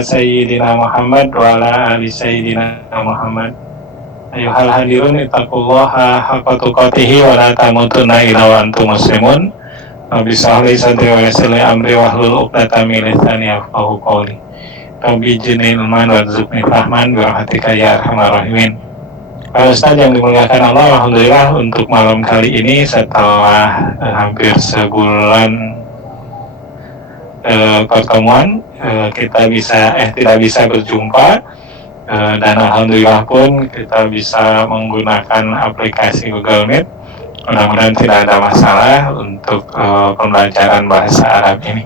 Sayyidina Muhammad wa ala ali Sayyidina Muhammad. Ayuhal hadirun ittaqullaha haqqa tuqatih wa la tamutunna illa wa antum muslimun. Rabbi shrah sadri wa yassir li amri wahlul 'uqdatam min lisani yafqahu qawli. Rabbi zidni ilman warzuqni fahman bi rahmatika ya arhamar rahimin. Pak Ustaz yang dimuliakan Allah, alhamdulillah untuk malam kali ini setelah hampir sebulan pertemuan kita tidak bisa berjumpa, dan alhamdulillah pun kita bisa menggunakan aplikasi Google Meet. Mudah-mudahan tidak ada masalah untuk pembelajaran bahasa Arab ini.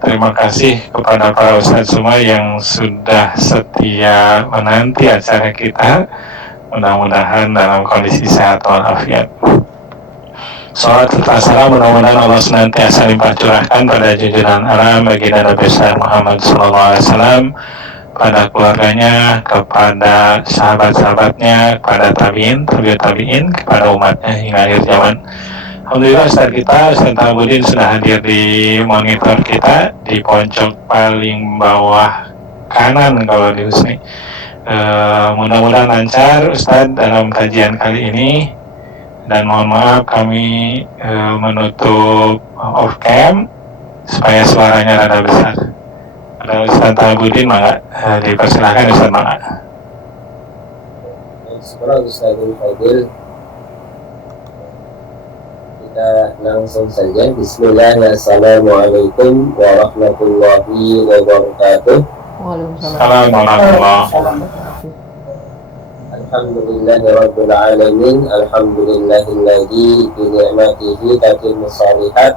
Terima kasih kepada para ustadz semua yang sudah setia menanti acara kita. Mudah-mudahan dalam kondisi sehat walafiat. Salat serta salam mudah-mudahan Allah senantiasa limpah curahkan pada junjungan alam baginda Nabi besar Muhammad SAW, pada keluarganya, kepada sahabat-sahabatnya, kepada tabiin, kepada umatnya hingga akhir zaman. Alhamdulillah Ustaz kita, Ustaz Talabudin sudah hadir di monitor kita di pojok paling bawah kanan kalau di Husni. Mudah-mudahan lancar Ustaz dalam kajian kali ini. Dan mohon maaf kami menutup off cam supaya suaranya rada besar. Ada Ustaz Talabudin, maka dipersilakan Ustaz Maka. Sekarang Ustazul Fadil, kita langsung saja. Bismillahirrahmanirrahim. Assalamualaikum warahmatullahi wabarakatuh. Waalaikumsalam warahmatullahi wabarakatuh. Alhamdulillahirabbil alamin. Alhamdulillahilladzi bi ni'matihi tatimmu shalihat.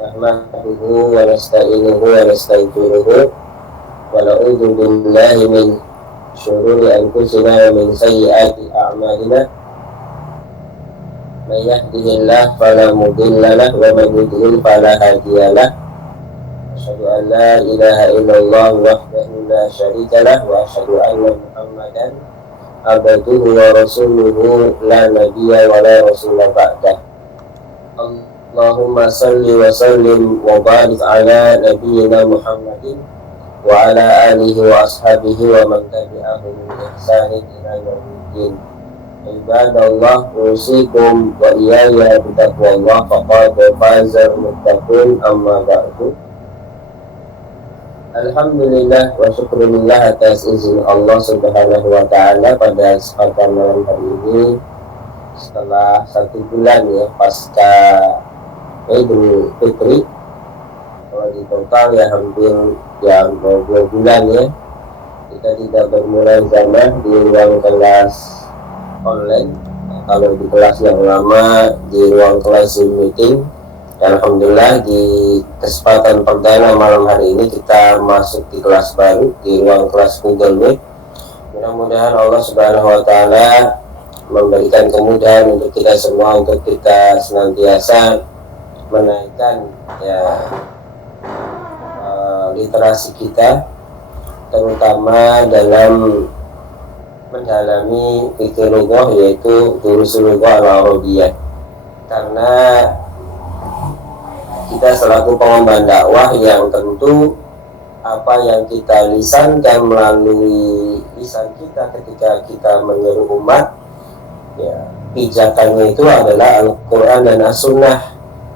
Nahmaduhu wa nasta'inuhu wa nastaghfiruhu wa na'udzu billahi min syururi anfusina wa min sayyiati a'malina. May yahdihillahu fala mudilla lahu wa man yudlil fala hadiya lahu. Asyhadu an la ilaha illallah wahdahu la syarika lahu wa asyhadu anna Muhammadan abduhu wa rasuluhu la nabiyya wa la rasula ba'dah. Allahumma salli wa sallim wa barik ala nabiyyina Muhammadin wa ala alihi wa ashabihi wa man tabi'ahum bi ihsanin ila yaumiddin. Ibadallah, usikum wa iyaya bi taqwallah faqad faza muttaqun, amma ba'du. Alhamdulillah wa syukurillah atas izin Allah subhanahu wa ta'ala pada kesempatan malam hari ini, setelah 1 bulan ya pasca Idul Fitri. Kalau di total ya hampir 2 bulan ya kita tidak bermulazamah di ruang kelas online. Kalau di kelas yang lama di ruang kelas Zoom meeting. Alhamdulillah di kesempatan perdana malam hari ini kita masuk di kelas baru di ruang kelas Google Meet. Mudah-mudahan Allah Subhanahu wa taala memberikan kemudahan untuk kita semua, untuk kita senantiasa menaikkan ya literasi kita, terutama dalam mendalami fikih lughah, yaitu durusul lughah al-arabiyyah. Karena kita selaku pengemban dakwah yang tentu apa yang kita lisankan melalui lisan kita ketika kita menyeru umat ya, pijakannya itu adalah Al-Quran dan As-Sunnah.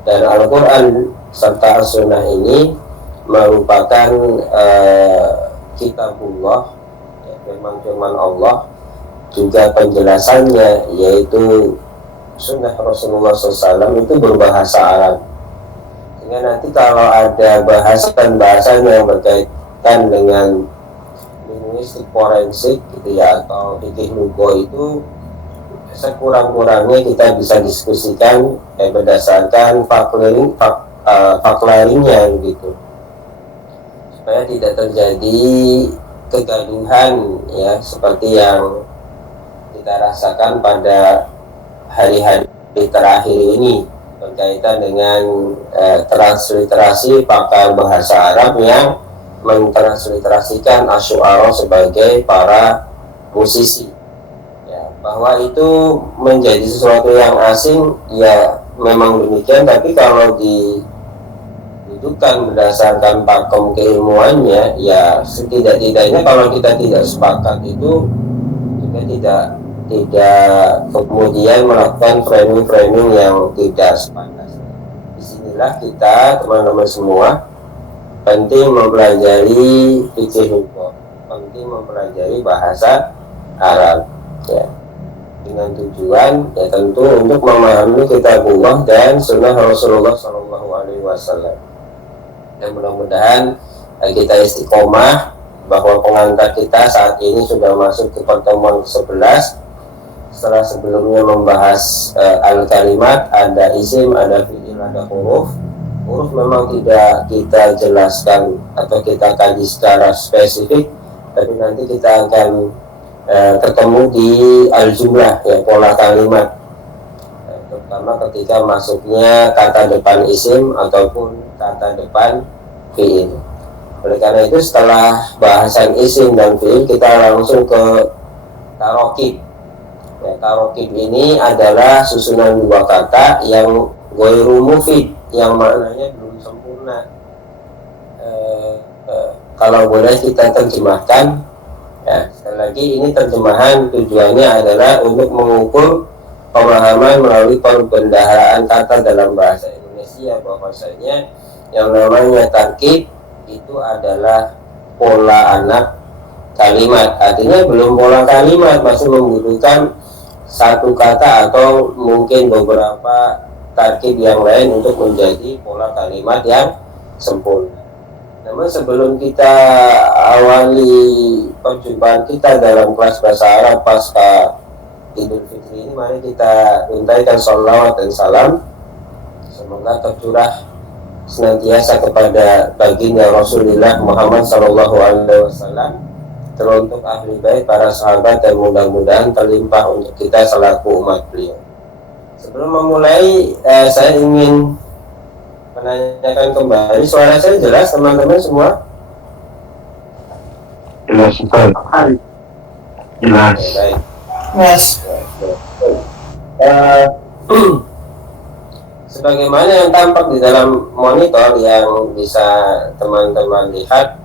Dan Al-Quran serta As-Sunnah ini merupakan kitabullah ya, firman-firman Allah, juga penjelasannya yaitu Sunnah Rasulullah SAW itu berbahasa Arab. Sehingga nanti kalau ada bahasan yang berkaitan dengan linguistik forensik gitu ya, atau fikih lughah, itu sekurang-kurangnya kita bisa diskusikan berdasarkan fact-clearingnya gitu, supaya tidak terjadi kegaduhan ya seperti yang kita rasakan pada hari-hari terakhir ini berkaitan dengan transliterasi pakar bahasa Arab yang mentransliterasikan asy'ara sebagai para musisi ya, bahwa itu menjadi sesuatu yang asing ya, memang demikian. Tapi kalau di kedudukan, berdasarkan pakem keilmuannya, ya setidak-tidaknya kalau kita tidak sepakat itu juga tidak kemudian melakukan framing-framing yang tidak sepakat. Disinilah kita teman-teman semua penting mempelajari fikih hukum, penting mempelajari bahasa Arab, ya, dengan tujuan ya tentu untuk memahami kitabullah dan sunnah Rasulullah SAW. Dan mudah-mudahan kita istiqomah bahwa pengantar kita saat ini sudah masuk ke pertemuan ke-11. Setelah sebelumnya membahas al-kalimat, ada isim, ada fi'il, ada huruf. Huruf memang tidak kita jelaskan atau kita kaji secara spesifik, tapi nanti kita akan ketemu di al-jumlah, ya, pola kalimat, terutama ketika masuknya kata depan isim ataupun kata depan fi'il. Oleh karena itu setelah bahasan isim dan fi'il, kita langsung ke tarokib. Ya, tarokib ini adalah susunan dua kata yang ghairu mufid, yang maknanya belum sempurna. Kalau boleh kita terjemahkan, ya, sekali lagi ini terjemahan tujuannya adalah untuk mengukur pemahaman melalui perbendaharaan kata dalam bahasa Indonesia, bahwasanya yang namanya tarkib itu adalah pola anak kalimat. Artinya belum pola kalimat, masih membutuhkan satu kata atau mungkin beberapa tarkib yang lain untuk menjadi pola kalimat yang sempurna. Namun sebelum kita awali perjumpaan kita dalam kelas bahasa Arab pasca Idul Fitri ini, mari kita untaikan sholawat dan salam semoga tercurah senantiasa kepada baginda Rasulullah Muhammad SAW, teruntuk ahli bait, para sahabat, dan mudah-mudahan terlimpah untuk kita selaku umat beliau. Sebelum memulai, saya ingin menanyakan kembali, suara saya jelas teman-teman semua? Jelas, Ustaz. Jelas. Baik. Yes. Sebagaimana yang tampak di dalam monitor yang bisa teman-teman lihat,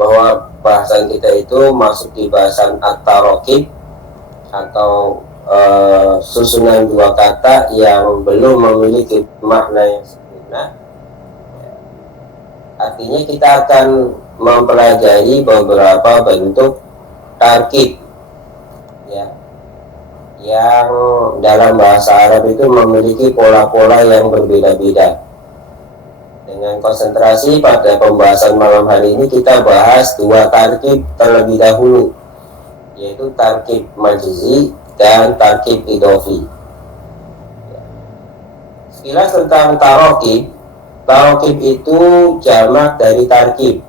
bahwa bahasan kita itu masuk di bahasan at-tarokib atau susunan dua kata yang belum memiliki makna yang sempurna. Artinya kita akan mempelajari beberapa bentuk tarkib, ya, yang dalam bahasa Arab itu memiliki pola-pola yang berbeda-beda. Dengan konsentrasi pada pembahasan malam hari ini, kita bahas dua tarkib terlebih dahulu, yaitu tarkib majzi dan tarkib idofi. Sekilas tentang tarokib. Tarokib itu jamak dari tarkib,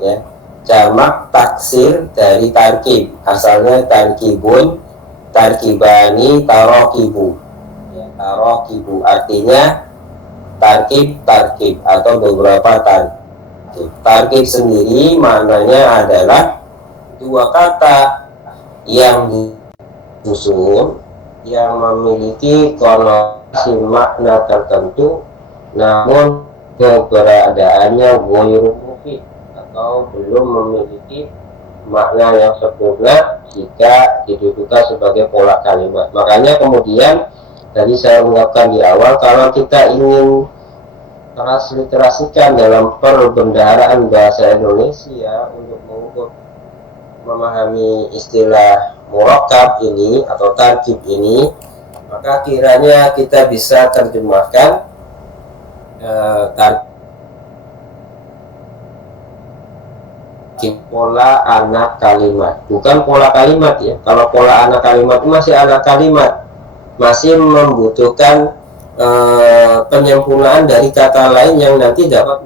ya, jamak taksir dari tarkib. Asalnya tarkibun, tarkibani, tarokibu, ya, tarokibu artinya tarkib atau beberapa tarkib. Tarkib sendiri maknanya adalah dua kata yang disusun yang memiliki konotasi makna tertentu, namun keberadaannya ghairu mufid atau belum memiliki makna yang sempurna jika didudukan sebagai pola kalimat. Makanya kemudian tadi saya ungkapkan di awal, kalau kita ingin transliterasikan dalam perbendaharaan bahasa Indonesia untuk mengukur memahami istilah murakkab ini atau tarkib ini, maka kiranya kita bisa terjemahkan tarkib pola anak kalimat, bukan pola kalimat, ya. Kalau pola anak kalimat itu masih anak kalimat, masih membutuhkan penyempurnaan dari kata lain yang nanti dapat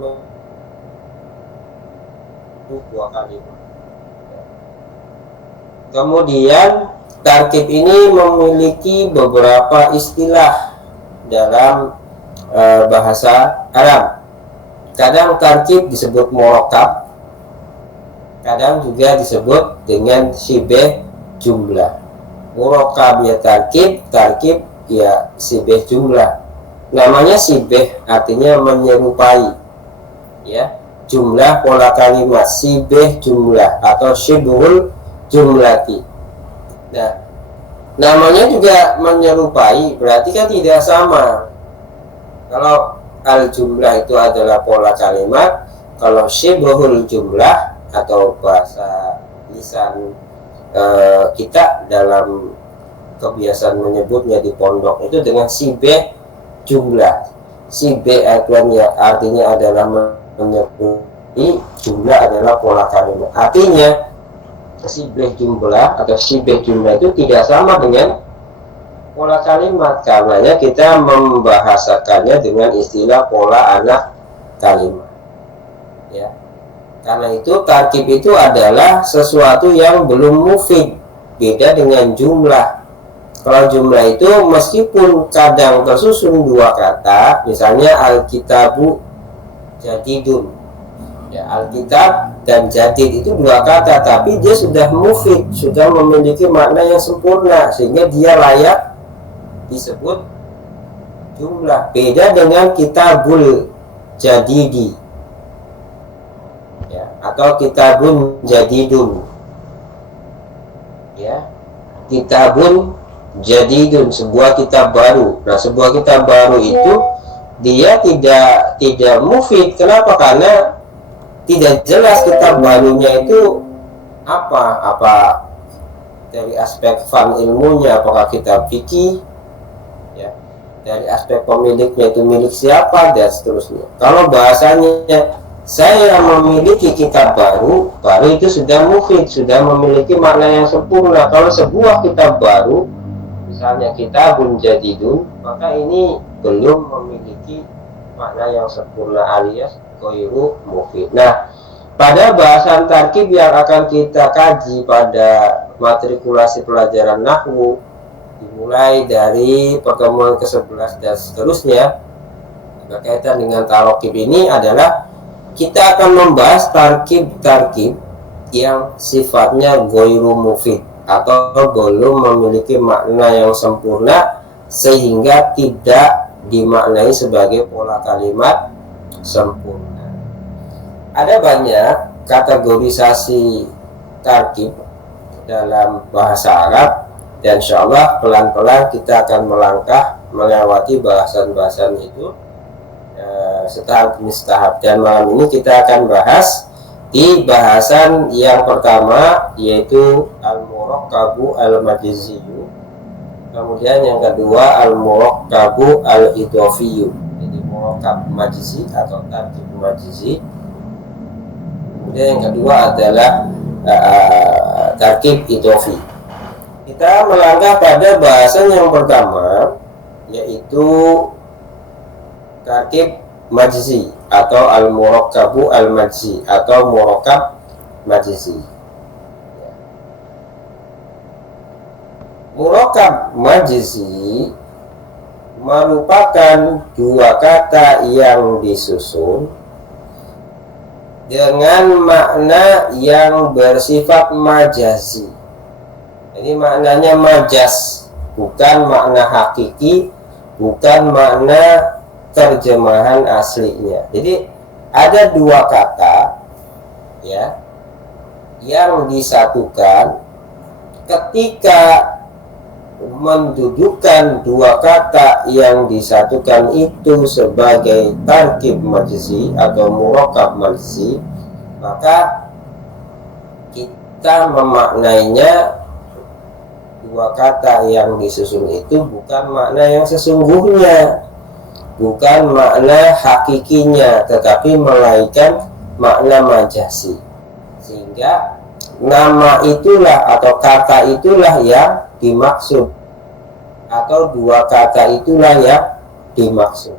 membuat kalimat. Kemudian tarkib ini memiliki beberapa istilah dalam bahasa Arab. Kadang tarkib disebut murakkab, kadang juga disebut dengan syibeh jumlah. Murakkab ya tarkib ya syibeh jumlah. Namanya syibeh artinya menyerupai, ya, jumlah pola kalimat, sibeh jumlah atau syibhul jumlati. Nah, namanya juga menyerupai, berarti kan tidak sama. Kalau al jumlah itu adalah pola kalimat, kalau syibhul jumlah atau bahasa lisan kita dalam kebiasaan menyebutnya di pondok itu dengan sibeh jumlah. Sibeh artinya adalah menyerupai, jumlah adalah pola kalimat. Artinya sibeh jumlah atau sibeh jumlah itu tidak sama dengan pola kalimat, karenanya kita membahasakannya dengan istilah pola anak kalimat, ya. Karena itu tarkib itu adalah sesuatu yang belum mufid, beda dengan jumlah. Kalau jumlah itu meskipun kadang tersusun dua kata, misalnya alkitabu jadidun, ya, alkitab dan jadid itu dua kata, tapi dia sudah mufid, sudah memiliki makna yang sempurna sehingga dia layak disebut jumlah. Beda dengan kitabul jadidi, ya, atau kitabun jadidun, ya, kitabun jadidun, sebuah kitab baru. Nah, sebuah kitab baru itu dia tidak mufid. Kenapa? Karena tidak jelas kitab barunya itu apa dari aspek fan ilmunya, apakah kitab fikih, ya, dari aspek pemiliknya itu milik siapa dan seterusnya. Kalau bahasanya saya memiliki kitab baru itu sudah mufid, sudah memiliki makna yang sempurna. Kalau sebuah kitab baru, misalnya kitabun jadidun, maka ini belum memiliki makna yang sempurna alias ghairu mufid. Nah, pada bahasan tarkib yang akan kita kaji pada matrikulasi pelajaran nahwu, dimulai dari pertemuan ke-11 dan seterusnya, berkaitan dengan tarokib ini adalah kita akan membahas tarkib-tarkib yang sifatnya ghairu mufid atau belum memiliki makna yang sempurna sehingga tidak dimaknai sebagai pola kalimat sempurna. Ada banyak kategorisasi tarkib dalam bahasa Arab, dan insya Allah pelan-pelan kita akan melangkah melewati bahasan-bahasan itu setahap demi setahap. Dan malam ini kita akan bahas di bahasan yang pertama, yaitu al-murakkabu al-majziyu. Kemudian yang kedua al-murakkabu al-idhofiyyu, jadi murakkab majzi atau tarkib majzi. Kemudian yang kedua adalah tarkib idhofi. Kita melangkah pada bahasan yang pertama, yaitu tarkib majzi atau al-murakkabu al-majzi atau murakkab majzi. Murakkab majzi merupakan dua kata yang disusun dengan makna yang bersifat majazi. Ini maknanya majaz, bukan makna hakiki, bukan makna terjemahan aslinya. Jadi ada dua kata, ya, yang disatukan. Ketika mendudukkan dua kata yang disatukan itu sebagai tarkib majzi atau murakkab majzi, maka kita memaknainya dua kata yang disusun itu bukan makna yang sesungguhnya, bukan makna hakikinya, tetapi melainkan makna majazi. Sehingga nama itulah atau kata itulah yang dimaksud, atau dua kata itulah yang dimaksud.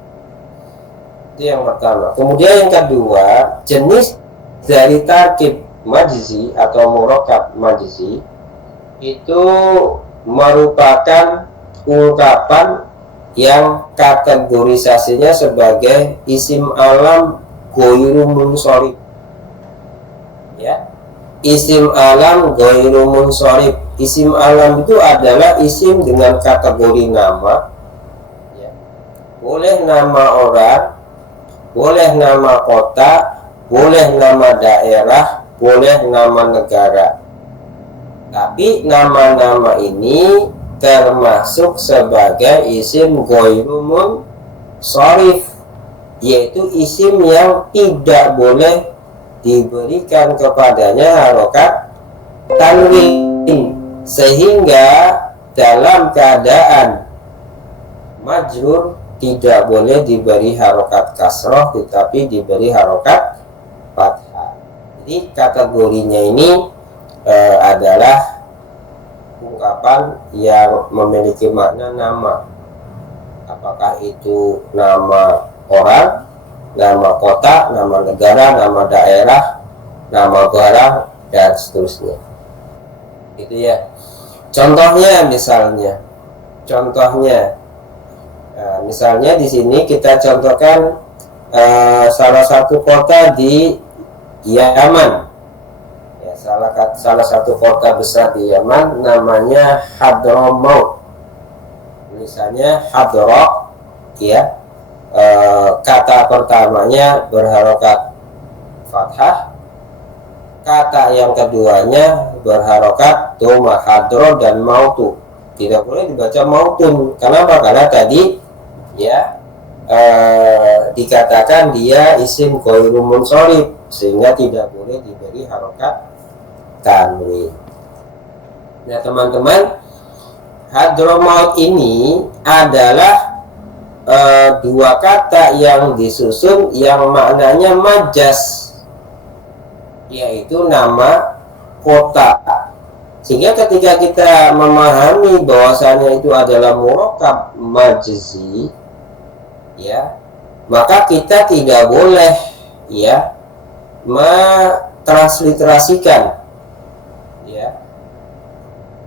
Itu yang pertama. Kemudian yang kedua, jenis dari tarkib majzi atau murakkab majzi itu merupakan ungkapan yang kategorisasinya sebagai isim alam ghairu munsharif, ya, isim alam ghairu munsharif. Isim alam itu adalah isim dengan kategori nama, ya. Boleh nama orang, boleh nama kota, boleh nama daerah, boleh nama negara. Tapi nama-nama ini termasuk sebagai isim ghairu munsharif, yaitu isim yang tidak boleh diberikan kepadanya harokat tanwin, sehingga dalam keadaan majrur tidak boleh diberi harokat kasroh tetapi diberi harokat fathah. Jadi kategorinya ini adalah ungkapan yang memiliki makna nama, apakah itu nama orang, nama kota, nama negara, nama daerah, nama barang, dan seterusnya. Itu ya. Contohnya misalnya di sini kita contohkan salah satu kota di Yaman. Ya, salah satu kota besar di Yaman namanya Hadramaut. Tulisannya Hadra, ya. Kata pertamanya berharokat fathah, kata yang keduanya berharokat dhamma, hadro dan mautu. Tidak boleh dibaca mautun. Kenapa? Karena tadi ya dikatakan dia isim ghairu munsharif, sehingga tidak boleh diberi harokat tanwin. Nah teman-teman, Hadramaut ini adalah dua kata yang disusun yang maknanya majas, yaitu nama kota. Sehingga ketika kita memahami bahwasanya itu adalah murakkab majzi, ya, maka kita tidak boleh ya mentransliterasikan ya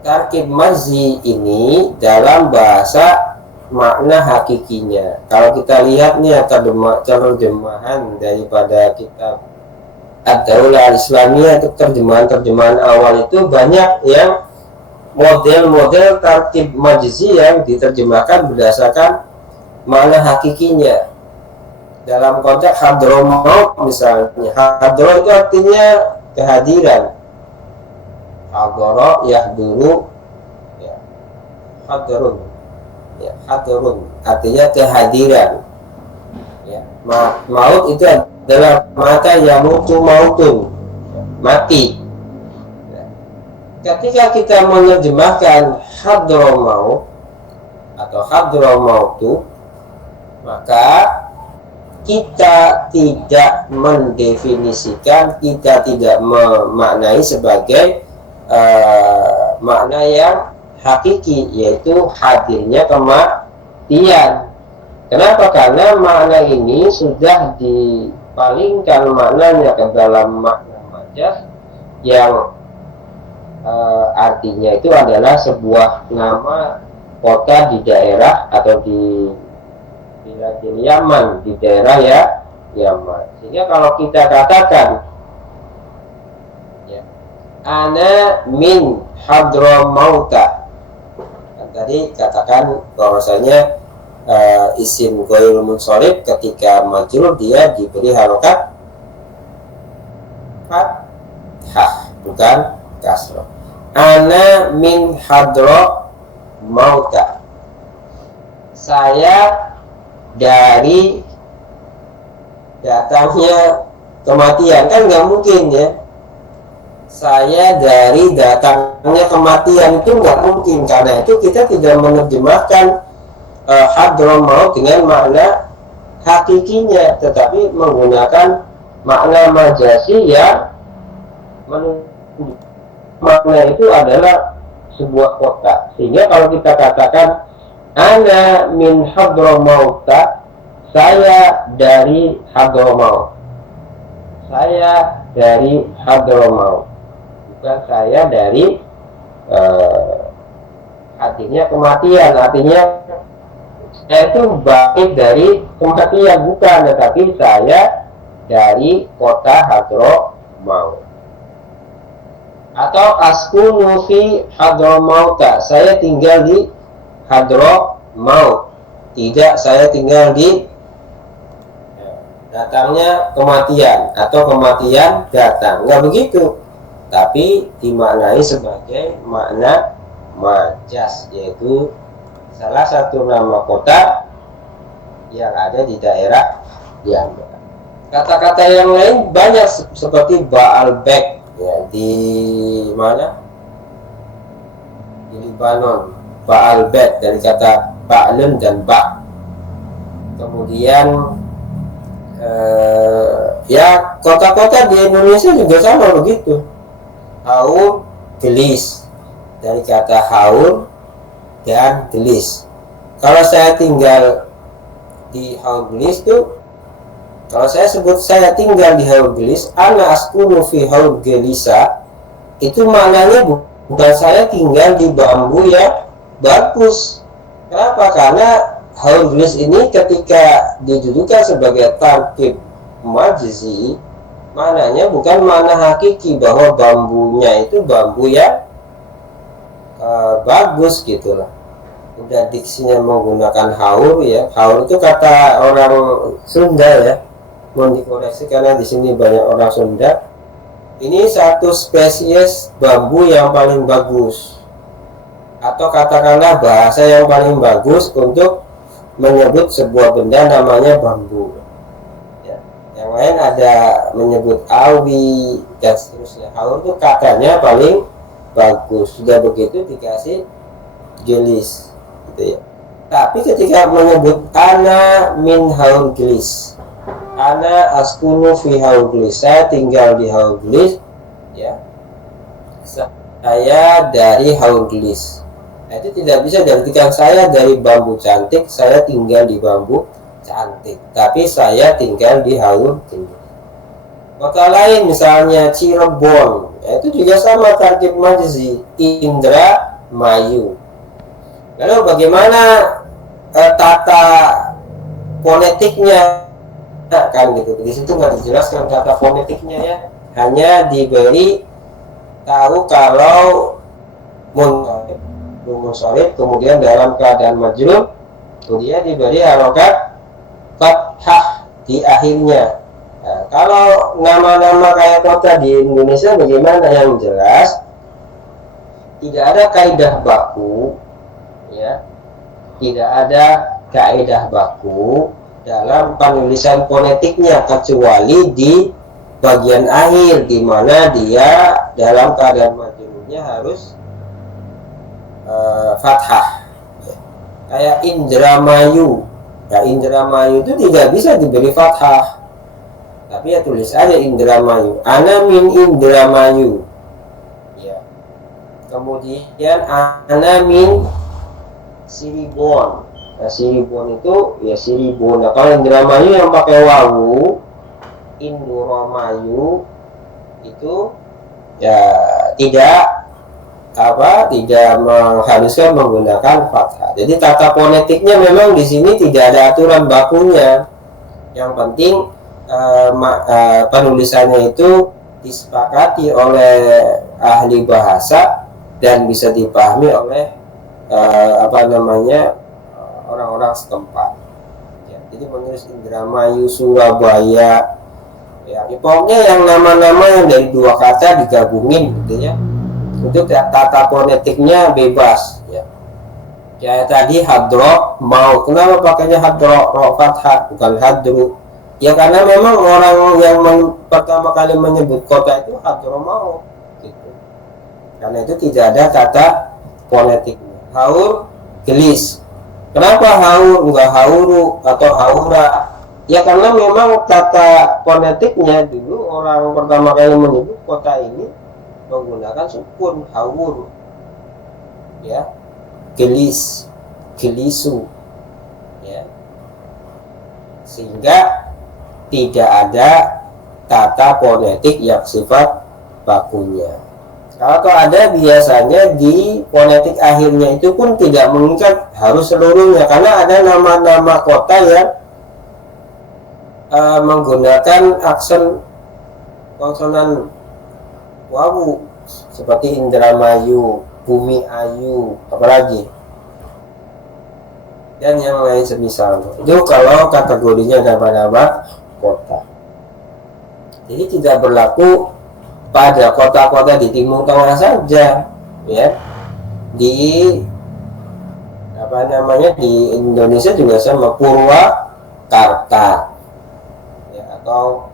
tarkib majzi ini dalam bahasa makna hakikinya. Kalau kita lihat nih terjemahan daripada kitab Ad-Daulah Al-Islamiyah, itu terjemahan awal itu banyak yang model-model tartib majzi yang diterjemahkan berdasarkan makna hakikinya. Dalam konteks Hadramaut misalnya, hadro itu artinya kehadiran. Hadara yahduru, ya, hadrun, ya, hadrun artinya kehadiran. Ya, maut itu adalah mata yang mutu mautun, mati. Ketika kita menerjemahkan Hadramaut atau Hadramautu, maka kita tidak mendefinisikan, kita tidak memaknai sebagai makna yang hakiki, yaitu hadirnya kematian. Kenapa? Karena makna ini sudah dipalingkan maknanya ke dalam makna majas yang artinya itu adalah sebuah nama kota di daerah atau di Yaman, di daerah ya Yaman. Sehingga kalau kita katakan ya, ana min Hadramauta, tadi katakan bahwasanya isim ghairu munsharif ketika majrur dia diberi harokat fathah bukan kasrah. Ana min Hadramauta, saya dari datangnya kematian. Kan nggak mungkin ya, saya dari datangnya kematian, itu nggak mungkin. Karena itu kita tidak menerjemahkan Hadramaut dengan makna hakikinya, tetapi menggunakan makna majasi yang makna itu adalah sebuah kota. Sehingga kalau kita katakan ana min Hadramauta, saya dari Hadramaut, saya dari Hadramaut, bukan saya dari artinya kematian. Artinya saya itu bangkit dari kematian, bukan, tetapi saya dari kota Hadramaut. Atau askunu fi Hadramauta, saya tinggal di Hadramaut, tidak saya tinggal di datangnya kematian atau kematian datang, nggak begitu, tapi dimaknai sebagai makna majas, yaitu salah satu nama kota yang ada di daerah Yaman. Kata-kata yang lain banyak seperti Baalbek, ya, di mana? Di Libanon. Baalbek dari kata Ba'lun dan Ba. Kemudian ya kota-kota di Indonesia juga sama begitu. Haur, Gelis, dari kata haur dan gelis. Kalau saya tinggal di Haur Gelis tuh, kalau saya sebut saya tinggal di Haur Gelis, ana askunu fi Haur Gelisa, itu maknanya bukan saya tinggal di bambu yang bagus. Kenapa? Karena Haur Gelis ini ketika didudukan sebagai tarkib majzi, maknanya bukan makna hakiki bahwa bambunya itu bambu yang bagus gitulah. Udah diksinya menggunakan haur, ya. Haur itu kata orang Sunda, ya. Mohon dikoreksi karena di sini banyak orang Sunda. Ini satu spesies bambu yang paling bagus, atau katakanlah bahasa yang paling bagus untuk menyebut sebuah benda namanya bambu, ya. Yang lain ada menyebut awi dan seterusnya. Haur itu katanya paling bagus, sudah begitu dikasih gelis, gitu ya. Tapi ketika menyebut ana min Haur Gelis, ana askunu fi Haur Gelis, saya tinggal di Haur Gelis, ya, saya dari Haur Gelis. Nah, itu tidak bisa diartikan saya dari bambu cantik, saya tinggal di bambu cantik, tapi saya tinggal di Haur Gelis. Kota lain misalnya Cirebon, ya, itu juga sama tarkib majzi, Indra Mayu. Lalu bagaimana tata fonetiknya, kan gitu. Di situ nggak dijelaskan tata fonetiknya, ya. Hanya diberi tahu kalau munsolid kemudian dalam keadaan majrur, kemudian diberi harokat fathah di akhirnya. Nah, kalau nama-nama kayak kota di Indonesia bagaimana? Yang jelas tidak ada kaidah baku, ya, tidak ada kaidah baku dalam penulisan fonetiknya kecuali di bagian akhir, di mana dia dalam keadaan majrurnya harus fathah. Kayak Indramayu, ya, Indramayu itu tidak bisa diberi fathah, tapi ya tulis aja Indramayu, ana min Indramayu, ya. Kemudian ana min Cirebon. Nah, Cirebon itu ya Cirebon. Nah, kalau Indramayu yang pakai wawu, Indramayu itu ya tidak mengharuskan menggunakan fathah. Jadi tata fonetiknya memang di sini tidak ada aturan bakunya. Yang penting penulisannya itu disepakati oleh ahli bahasa dan bisa dipahami oleh orang-orang setempat, ya. Jadi menulis Indramayu, Surabaya, ya, pokoknya yang nama-nama yang dari dua kata digabungin, gitu ya. Untuk tata fonetiknya bebas, ya. Kayak tadi hadro mau, kenapa pakainya hadro ro fathah bukan hadru? Ya karena memang orang yang pertama kali menyebut kota itu Hadramawt, gitu. Karena itu tidak ada kata fonetiknya. Haur Gelis. Kenapa haur enggak hauru atau haura? Ya karena memang tata fonetiknya dulu orang pertama kali menyebut kota ini menggunakan sukun haur, ya. Gelis, gelisu, ya. Sehingga tidak ada tata fonetik yang sifat bakunya. Kalau ada biasanya di fonetik akhirnya itu pun tidak mengikat harus seluruhnya, karena ada nama-nama kota yang menggunakan aksen konsonan wawu seperti Indramayu, Bumi Ayu, apalagi dan yang lain semisal. Itu kalau kategorinya nama-nama kota. Jadi tidak berlaku pada kota-kota di Timur Tengah saja, ya. Di di Indonesia juga sama, Purwakarta, ya, atau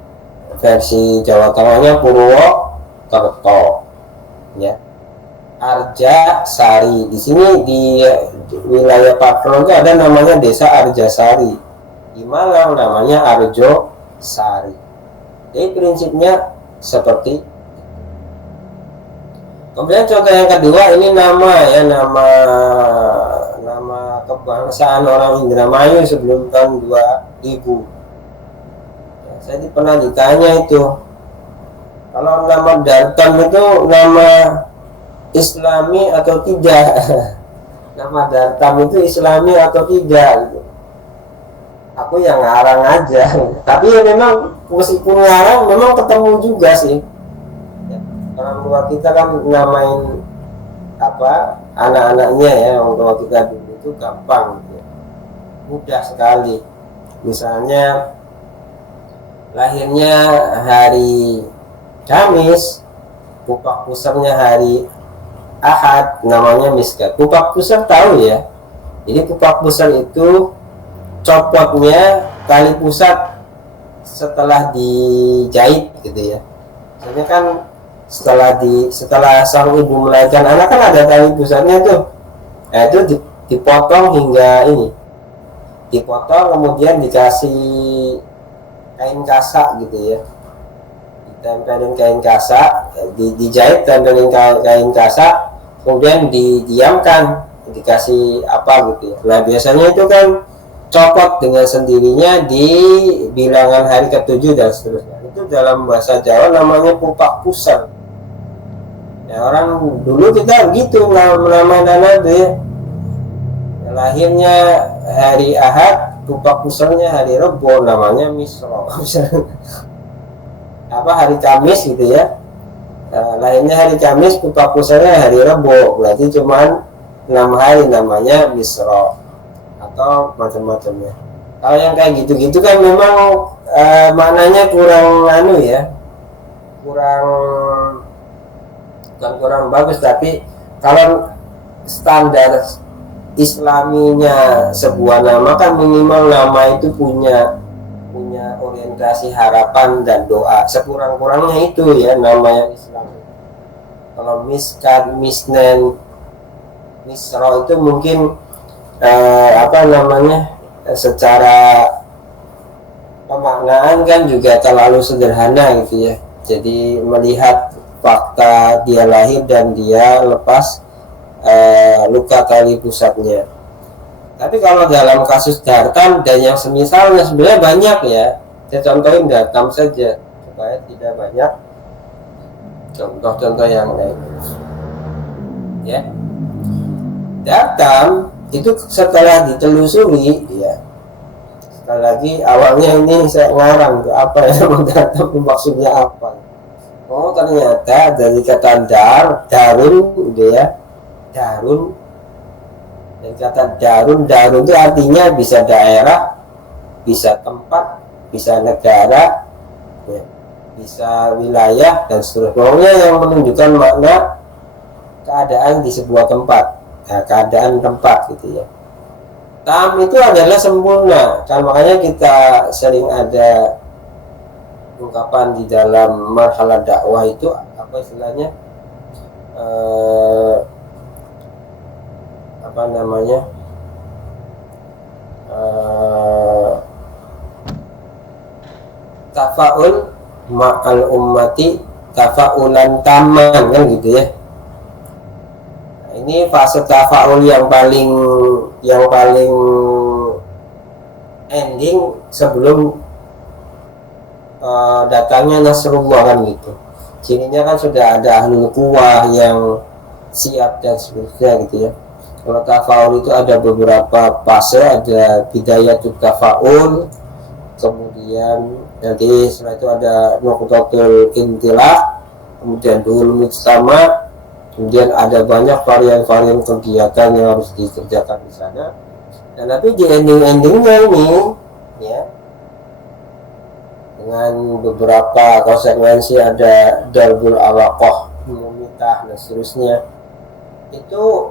versi Jawa Tengahnya Purwokerto, ya. Arjasari, di sini di wilayah Pakrong itu ada namanya desa Arjasari, di Malang namanya Arjosari. Jadi prinsipnya seperti. Kemudian contoh yang kedua, ini nama kebangsaan orang Indramayu sebelum tahun 2000. Ya, saya pernah ditanya itu, kalau nama Dartam itu nama Islami atau tidak? Nama Dartam itu Islami atau tidak? Gitu. Aku yang ngarang aja, tapi ya memang meskipun ngarang memang ketemu juga sih. Orang tua kita kan namain anak-anaknya, ya, orang tua kita dulu itu gampang, gitu. Mudah sekali. Misalnya lahirnya hari Kamis, pupak pusarnya hari Ahad, namanya Miskat. Pupak pusar tahu ya? Jadi pupak pusar itu copotnya tali pusat setelah dijahit, gitu ya. Misalnya kan setelah sang ibu melahirkan anak kan ada tali pusatnya tuh. Nah, itu dipotong hingga ini. Dipotong kemudian dikasih kain kasak, gitu ya. Ditempelin kain kasak, dijahit, tempelin kain kasak, kemudian didiamkan, dikasih gitu ya. Nah, biasanya itu kan copot dengan sendirinya di bilangan hari ke-7 dan seterusnya. Itu dalam bahasa Jawa namanya pupak pusar. Ya, orang dulu kita gitu menamakan anak itu, ya. Lahirnya hari Ahad, pupak pusarnya hari Rebo, namanya Misro. Hari Kamis, gitu ya. Lahirnya hari Kamis, pupak pusarnya hari Rebo, berarti cuman 6 hari, namanya Misro, atau macam-macamnya. Kalau yang kayak gitu-gitu kan memang maknanya kurang kurang bagus. Tapi kalau standar Islaminya sebuah nama kan minimal nama itu punya orientasi harapan dan doa, sekurang-kurangnya itu, ya, nama yang Islami. Kalau Miskat, Misnen, Misro itu mungkin secara pemaknaan kan juga terlalu sederhana, gitu ya. Jadi melihat fakta dia lahir dan dia lepas luka tali pusatnya. Tapi kalau dalam kasus Dartam dan yang semisalnya sebenarnya banyak, ya. Saya contohin Dartam saja supaya tidak banyak contoh-contoh yang lain, ya. Dartam itu setelah ditelusuri, ya, sekali lagi awalnya ini saya ngarang tuh, apa ya Dartam maksudnya apa? Oh, ternyata dari kata darun, gitu ya, darun, dari kata darun itu artinya bisa daerah, bisa tempat, bisa negara, ya, bisa wilayah dan seterusnya. Pokoknya yang menunjukkan makna keadaan di sebuah tempat. Nah, keadaan tempat, gitu ya. Tam itu adalah sempurna, kan makanya kita sering ada ungkapan di dalam marhalah dakwah itu, apa istilahnya, tafaul ma'al ummati tafaulan taman, kan gitu ya. Ini fase tafaul yang paling ending sebelum datangnya Nasrullah, kan gitu. Cirinya kan sudah ada ahlul quwah yang siap dan seterusnya, gitu ya. Kalau tafaul itu ada beberapa fase, ada bidayatut tafaul, kemudian nanti setelah itu ada nuqtatul intilaq, kemudian dul mujtama, kemudian ada banyak varian-varian kegiatan yang harus dikerjakan di sana. Dan tapi di ending-endingnya ini, ya, dengan beberapa konsekuensi, ada darbul alaqah, memitah dan seterusnya. Itu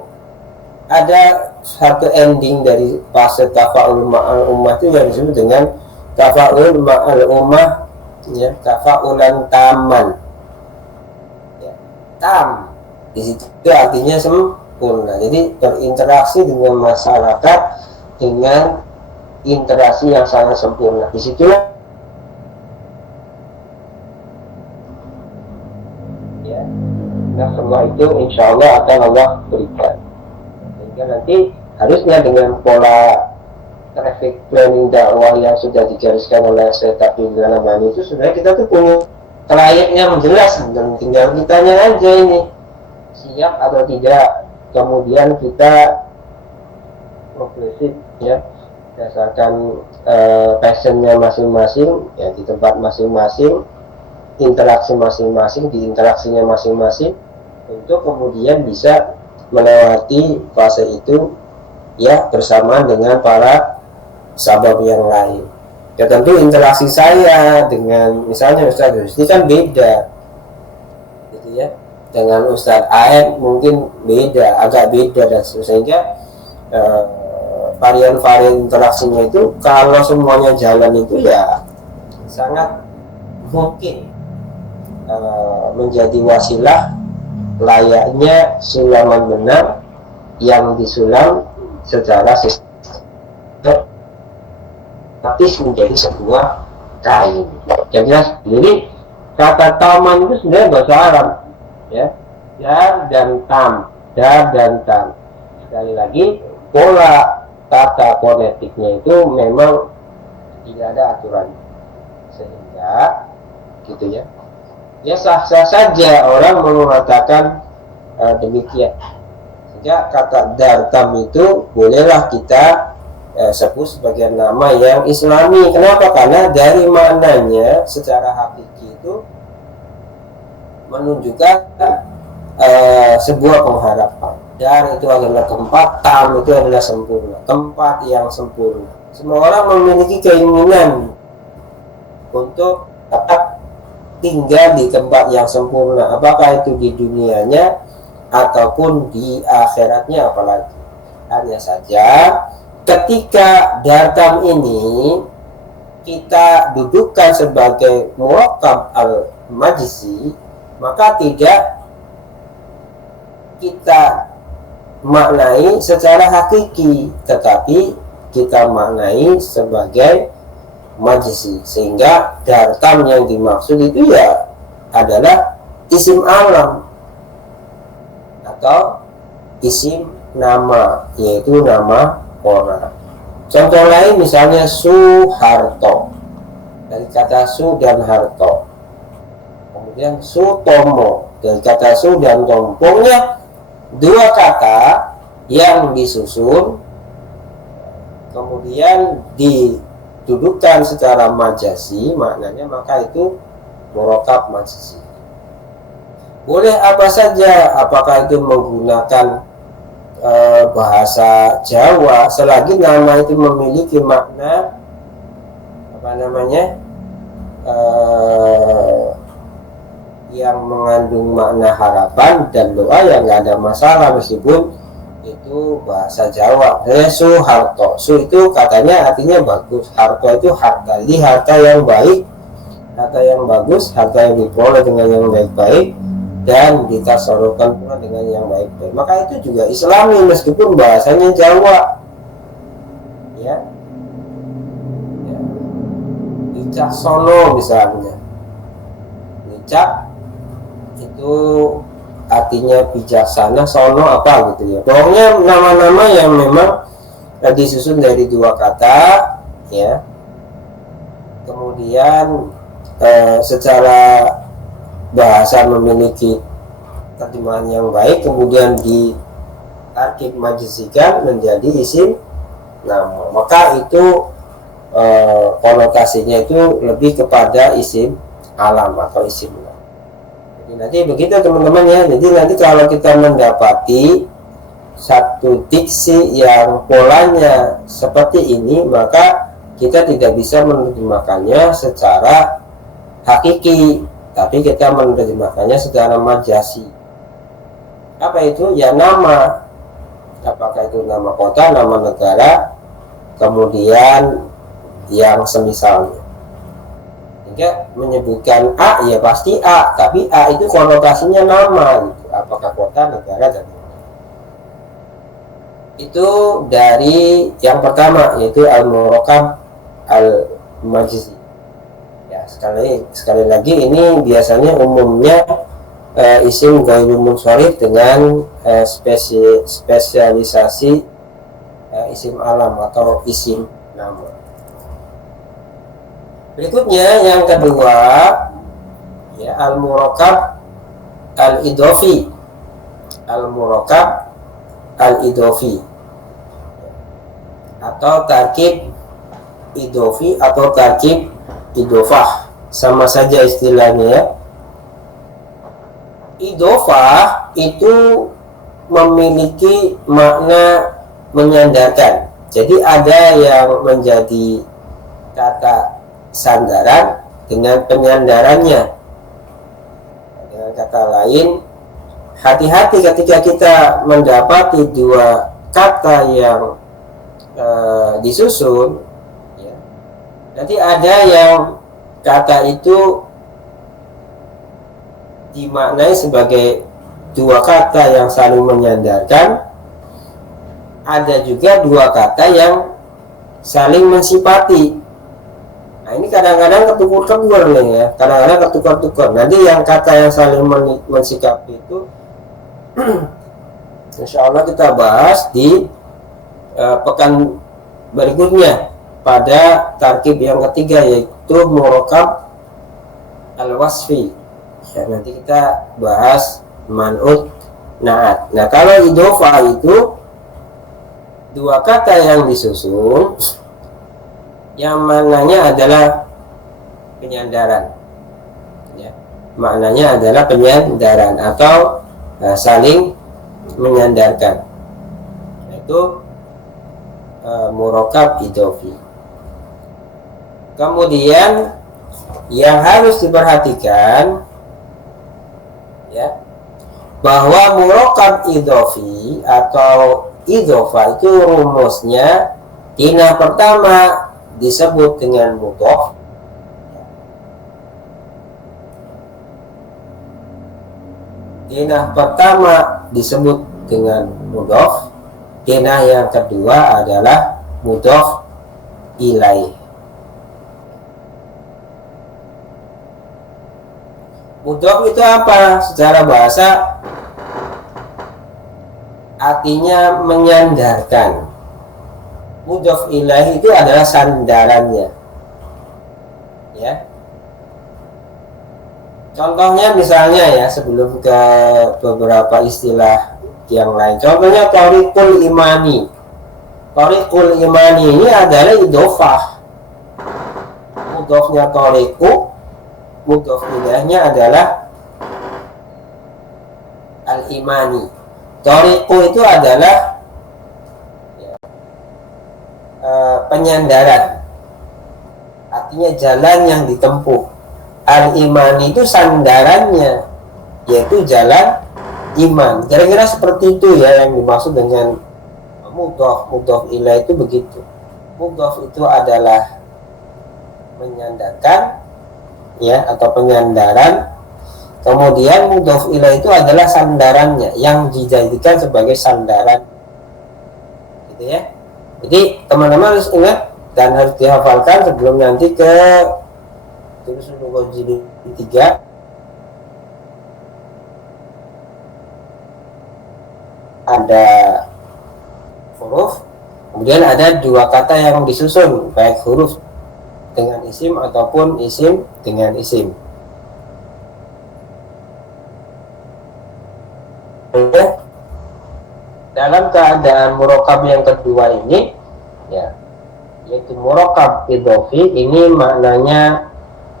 ada satu ending dari fase tafa'ul ma'al ummah itu yang disebut dengan tafa'ul ma'al ummah, ya, tafa'ulan taman, ya, tam di situ artinya sempurna. Jadi berinteraksi dengan masyarakat dengan interaksi yang sangat sempurna. Di situ ya, nah semua itu insya Allah akan Allah berikan. Sehingga nanti harusnya dengan pola traffic planning dakwah yang sudah digariskan oleh Syekh Taqiyuddin Al-Albani itu sebenarnya kita tuh punya trayeknya menjelas, dan tinggal kitanya aja ini siap atau tidak. Kemudian kita progresif, ya, berdasarkan passionnya masing-masing, ya, di tempat masing-masing, interaksi masing-masing, di interaksinya masing-masing, untuk kemudian bisa melewati fase itu, ya, bersamaan dengan para sahabat yang lain. Ya tentu interaksi saya dengan misalnya Ustaz Husni kan beda, gitu ya, dengan Ustaz Aed mungkin beda, agak beda, dan sehingga varian-varian interaksinya itu kalau semuanya jalan itu ya sangat mungkin menjadi wasilah layaknya sulaman benang yang disulam secara sistematis menjadi sebuah kain. Jadi kata taman itu sebenarnya bahasa Arab, ya, dar dan tam, dar dan tam. Sekali lagi pola kata fonetiknya itu memang tidak ada aturan, sehingga gitu ya. Ya sah-sah saja orang mengatakan demikian. Sehingga kata dartam itu bolehlah kita sebut sebagai nama yang islami. Kenapa? Karena dari maknanya secara hakiki itu menunjukkan sebuah pengharapan. Dar itu adalah tempat, tam itu adalah sempurna, tempat yang sempurna. Semua orang memiliki keinginan untuk tetap tinggal di tempat yang sempurna, apakah itu di dunianya ataupun di akhiratnya apalagi. Hanya saja ketika dartam ini kita dudukkan sebagai murakkab al-majzi, maka tidak kita maknai secara hakiki, tetapi kita maknai sebagai majzi, sehingga dartam yang dimaksud itu ya adalah isim alam atau isim nama, yaitu nama orang. Contoh lain misalnya Suharto, dari kata su dan harto. Kemudian Sutomo, dari kata su dan tompongnya, dua kata yang disusun kemudian didudukkan secara majazi maknanya, maka itu murakkab majzi. Boleh apa saja, apakah itu menggunakan bahasa Jawa, selagi nama itu memiliki makna yang mengandung makna harapan dan doa, yang nggak ada masalah meskipun itu bahasa Jawa. Su harto, su itu katanya artinya bagus, harto itu harta, jadi harta yang baik, harta yang bagus, harta yang diperoleh dengan yang baik-baik dan ditasarufkan pula dengan yang baik-baik, maka itu juga islami meskipun bahasanya Jawa, ya. Wicaksono misalnya, wicak itu artinya bijaksana, sono apa gitu ya. Pokoknya nama-nama yang memang disusun dari dua kata, ya. Kemudian secara bahasa memiliki terjemahan yang baik, kemudian ditarkib majzikan menjadi isim nama, maka itu konotasinya itu lebih kepada isim alam atau isim nama. Jadi nanti begitu teman-teman ya. Jadi nanti kalau kita mendapati satu diksi yang polanya seperti ini, maka kita tidak bisa menerjemahkannya secara hakiki, tapi kita menerjemahkannya secara majasi. Apa itu? Ya nama. Apakah itu nama kota, nama negara, kemudian yang semisalnya. Hingga menyebutkan A, ya pasti A, tapi A itu konotasinya nama gitu. Apakah kota, negara, dan itu dari yang pertama, yaitu al-murakkab al-majzi. Ya, sekali lagi ini biasanya umumnya isim ghairu munsharif dengan spesialisasi isim alam atau isim nama. Berikutnya yang kedua, ya, al-murakkab al-idhofi. Al-murakkab al-idhofi atau tarkib idhofi atau tarkib idhofah, sama saja istilahnya ya. Idhofah itu memiliki makna menyandarkan. Jadi ada yang menjadi kata sandaran dengan penyandarannya. Dengan kata lain, hati-hati ketika kita mendapati dua kata yang disusun, ya. Nanti ada yang kata itu dimaknai sebagai dua kata yang saling menyandarkan, ada juga dua kata yang saling mensifati. Nah, ini kadang-kadang ketukar-tukar nih ya, kadang-kadang ketukar-tukar. Nanti yang kata yang saling mensikapi itu insya Allah kita bahas di pekan berikutnya pada tarkib yang ketiga, yaitu murakkab al-wasfi. Ya, nanti kita bahas man'ut na'at. Nah, kalau idhofah itu dua kata yang disusun yang maknanya adalah penyandaran, ya. Maknanya adalah penyandaran atau saling menyandarkan, yaitu murakkab idhofi. Kemudian yang harus diperhatikan, ya, bahwa murakkab idhofi atau idhofah itu rumusnya kina pertama disebut dengan mudhof, kina pertama disebut dengan mudhof, kina yang kedua adalah mudhof ilaih. Mudhof itu apa? Secara bahasa artinya menyandarkan. Mudhof ilaih itu adalah sandarannya, ya. Contohnya misalnya ya, sebelum ke beberapa istilah yang lain. Contohnya thariqul imani. Thariqul imani ini adalah idhofah. Mudhofnya thariqu, mudhof ilaihnya adalah al-imani. Thariqu itu adalah penyandaran, artinya jalan yang ditempuh. Al-imani itu sandarannya, yaitu jalan iman. Kira-kira seperti itu ya yang dimaksud dengan mudhof. Mudhof ilaih itu begitu. Mudhof itu adalah menyandarkan, ya, atau penyandaran. Kemudian mudhof ilaih itu adalah sandarannya yang dijadikan sebagai sandaran, gitu ya. Jadi teman-teman harus ingat dan harus dihafalkan sebelum nanti ke tulisan lughah jilid 3. Ada huruf, kemudian ada dua kata yang disusun, baik huruf dengan isim ataupun isim dengan isim. Dalam keadaan murakkab yang kedua ini, ya, yaitu murakkab idhofi, ini maknanya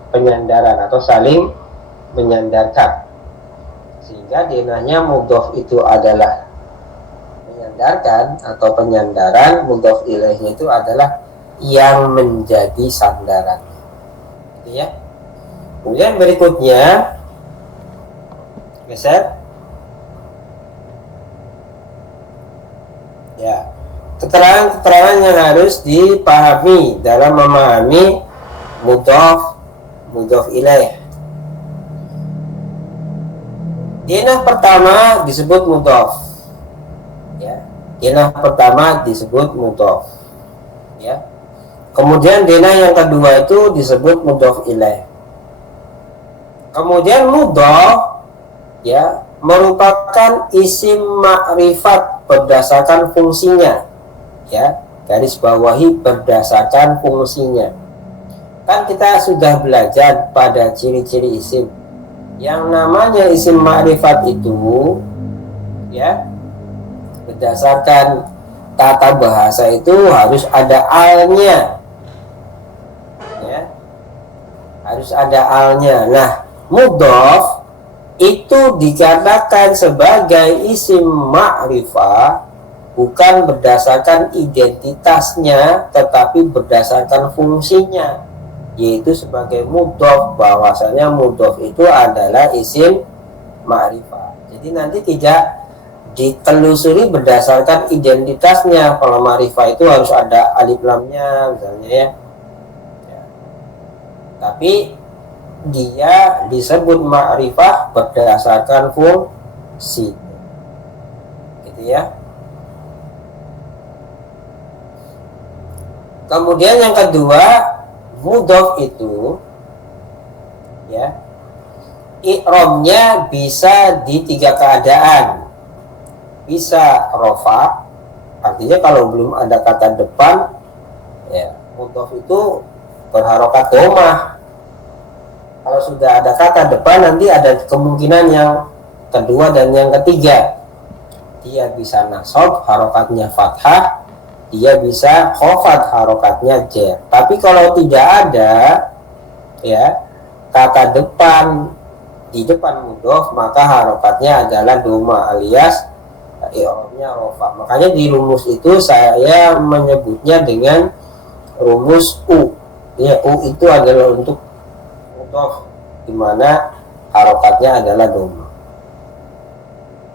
penyandaran atau saling menyandarkan, sehingga dinanya mudhof itu adalah menyandarkan atau penyandaran, mudhof ilaihnya itu adalah yang menjadi sandaran, gitu ya. Kemudian berikutnya, geser. Ya, keterangan-keterangan yang harus dipahami dalam memahami mudhof ilaih. Denah pertama disebut mudhof. Ya, denah pertama disebut mudhof. Ya. Kemudian denah yang kedua itu disebut mudhof ilaih. Kemudian mudhof ya merupakan isim ma'rifat berdasarkan fungsinya. Ya, garis bawahi berdasarkan fungsinya. Kan kita sudah belajar pada ciri-ciri isim. Yang namanya isim ma'rifat itu ya berdasarkan tata bahasa itu harus ada alnya. Ya. Harus ada alnya. Nah, mudhof itu dikatakan sebagai isim ma'rifah bukan berdasarkan identitasnya tetapi berdasarkan fungsinya, yaitu sebagai mudhof, bahwasanya mudhof itu adalah isim ma'rifah. Jadi nanti tidak ditelusuri berdasarkan identitasnya. Kalau ma'rifah itu harus ada alif lamnya misalnya ya. Tapi dia disebut ma'rifah berdasarkan fungsi, gitu ya. Kemudian yang kedua, mudhof itu ya i'rabnya bisa di tiga keadaan. Bisa rofa, artinya kalau belum ada kata depan ya mudhof itu berharokat domah. Kalau sudah ada kata depan nanti ada kemungkinan yang kedua dan yang ketiga. Dia bisa nasab, harokatnya fathah, dia bisa khofat, harokatnya jer. Tapi kalau tidak ada ya kata depan di depan mudhof, maka harokatnya adalah doma alias i'rabnya rofa. Makanya di rumus itu saya menyebutnya dengan rumus U. Ya, U itu adalah untuk mudhof, di mana harokatnya adalah doma.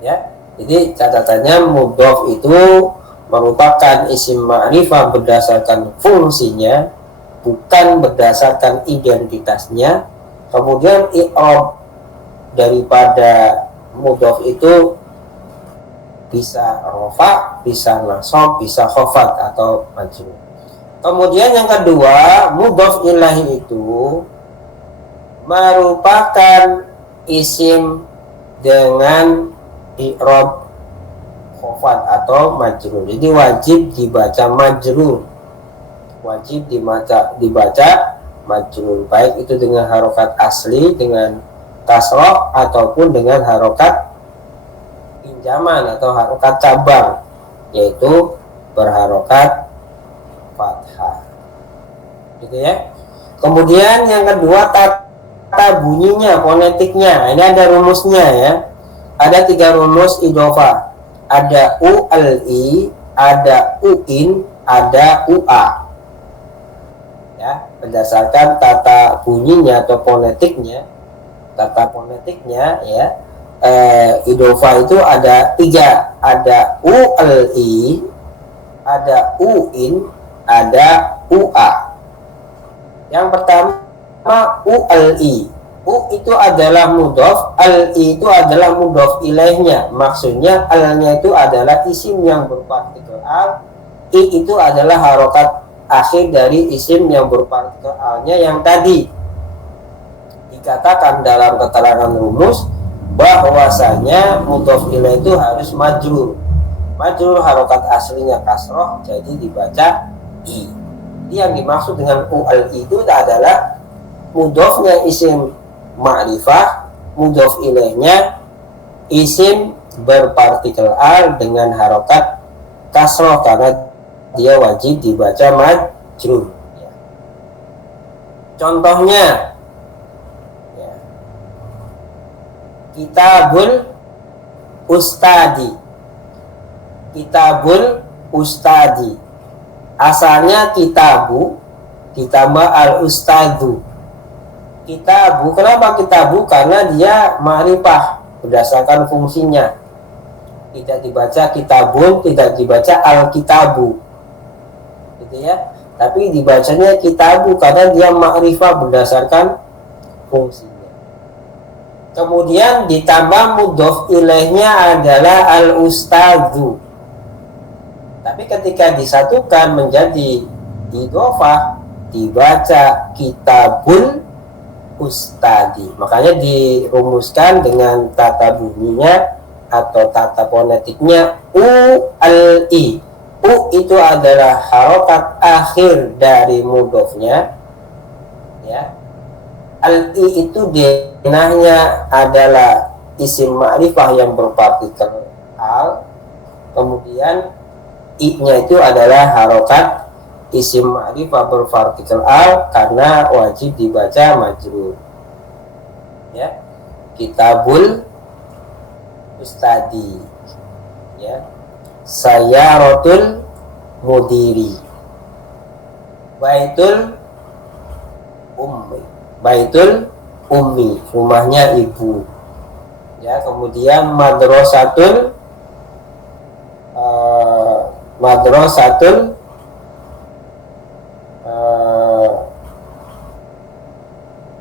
Ya, jadi catatannya mudhof itu merupakan isim ma'rifah berdasarkan fungsinya, bukan berdasarkan identitasnya. Kemudian i'rab daripada mudhof itu bisa rofa, bisa nasab, bisa khofat atau majrur. Kemudian yang kedua, mudhof ilahi itu merupakan isim dengan i'rab khofat atau majrur. Jadi wajib dibaca majrur. Wajib dibaca majrur, baik itu dengan harokat asli, dengan kasroh, ataupun dengan harokat pinjaman atau harokat cabang, yaitu berharokat fathah. Gitu ya. Kemudian yang kedua, tata bunyinya, fonetiknya. Ini ada rumusnya ya. Ada 3 rumus idhofah. Ada u-al-i, ada u-in, ada u-a. Ya, berdasarkan tata bunyinya atau fonetiknya. Tata fonetiknya ya. Idhofah itu ada 3. Ada u-al-i, ada u-in, ada u-a. Yang pertama u-al-i. U itu adalah mudhof, al-i itu adalah mudhof ilaihnya. Maksudnya al-nya itu adalah isim yang berpartikel al, i itu adalah harokat akhir dari isim yang berpartikel al-nya yang tadi dikatakan dalam keterangan rumus bahwasanya mudhof ilaih itu harus majrur. Majrur harokat aslinya kasroh, jadi dibaca i. Jadi yang dimaksud dengan u-al-i itu adalah mudhofnya isim ma'rifah, mudhof ilaihnya isim berpartikel al dengan harokat kasroh karena dia wajib dibaca majrur. Ya. Contohnya ya. Kitabul ustadi. Kitabul ustadi. Asalnya kitabu ditambah al-ustadu. Kitabu, kenapa kitabu? Karena dia ma'rifah berdasarkan fungsinya. Tidak dibaca kitabun, tidak dibaca al-kitabu, gitu ya. Tapi dibacanya kitabu karena dia ma'rifah berdasarkan fungsinya. Kemudian ditambah mudhof ilaihnya adalah al-ustadzu. Tapi ketika disatukan menjadi idhofah, dibaca kitabul ustadi. Makanya dirumuskan dengan tata bunyinya atau tata fonetiknya u-al-i. U itu adalah harokat akhir dari mudhofnya, ya. Al-i itu denahnya adalah isim ma'rifah yang berpartikel al. Kemudian i-nya itu adalah harokat isim ma'rifah berpartikel al karena wajib dibaca majrur, ya. Kitabul ustadi, ya. Sayyaratul mudiri, baitul ummi, baitul ummi, rumahnya ibu, ya. Kemudian madrasatul madrasatul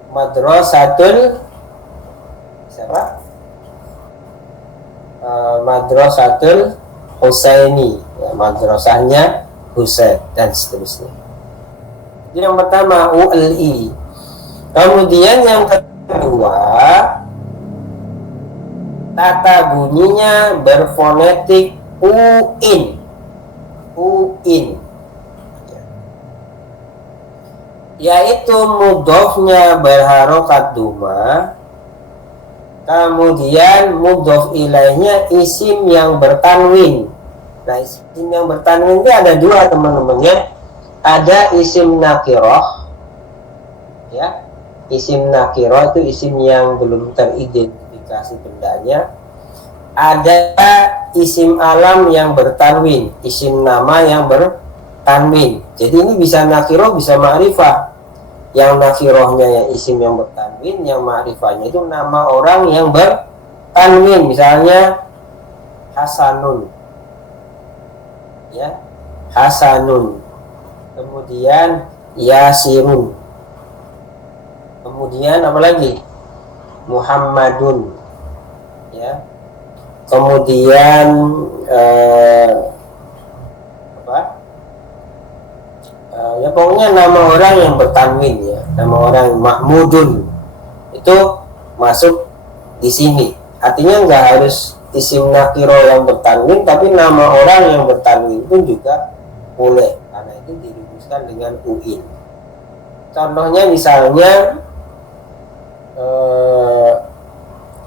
madrasatul siapa? Madrasatul Husaini, ya, madrasahnya Husain dan seterusnya. Jadi yang pertama ULI. Kemudian yang kedua, tata bunyinya berfonetik uin. Uin, yaitu mudhofnya berharokat duma, kemudian mudhof ilaihnya isim yang bertanwin. Nah, isim yang bertanwin itu ada dua, teman-teman, ya. Ada isim nakiroh, ya. Isim nakiroh itu isim yang belum teridentifikasi bendanya. Ada isim alam yang bertanwin, isim nama yang bertanwin. Jadi ini bisa nakiroh, bisa ma'rifah. Yang nakirohnya yang isim yang bertanwin, yang ma'rifahnya itu nama orang yang bertanwin. Misalnya Hasanun, ya, Hasanun. Kemudian Yasirun. Kemudian apa lagi? Muhammadun, ya. Kemudian ya pokoknya nama orang yang bertanwin, ya, nama orang Mahmudun itu masuk di sini. Artinya nggak harus isim nakiro yang bertanwin, tapi nama orang yang bertanwin pun juga boleh, karena itu dirumuskan dengan uin. Contohnya misalnya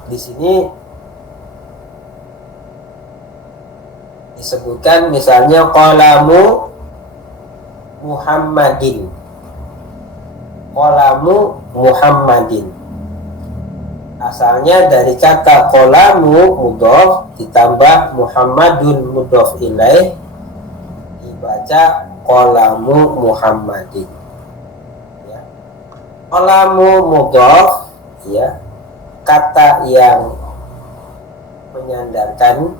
di sini disebutkan misalnya qalamu Muhammadin, qalamu Muhammadin. Asalnya dari kata qalamu mudhof ditambah Muhammadun mudhof ilaih, dibaca qalamu Muhammadin, ya. Qalamu mudhof, ya, kata yang menyandarkan,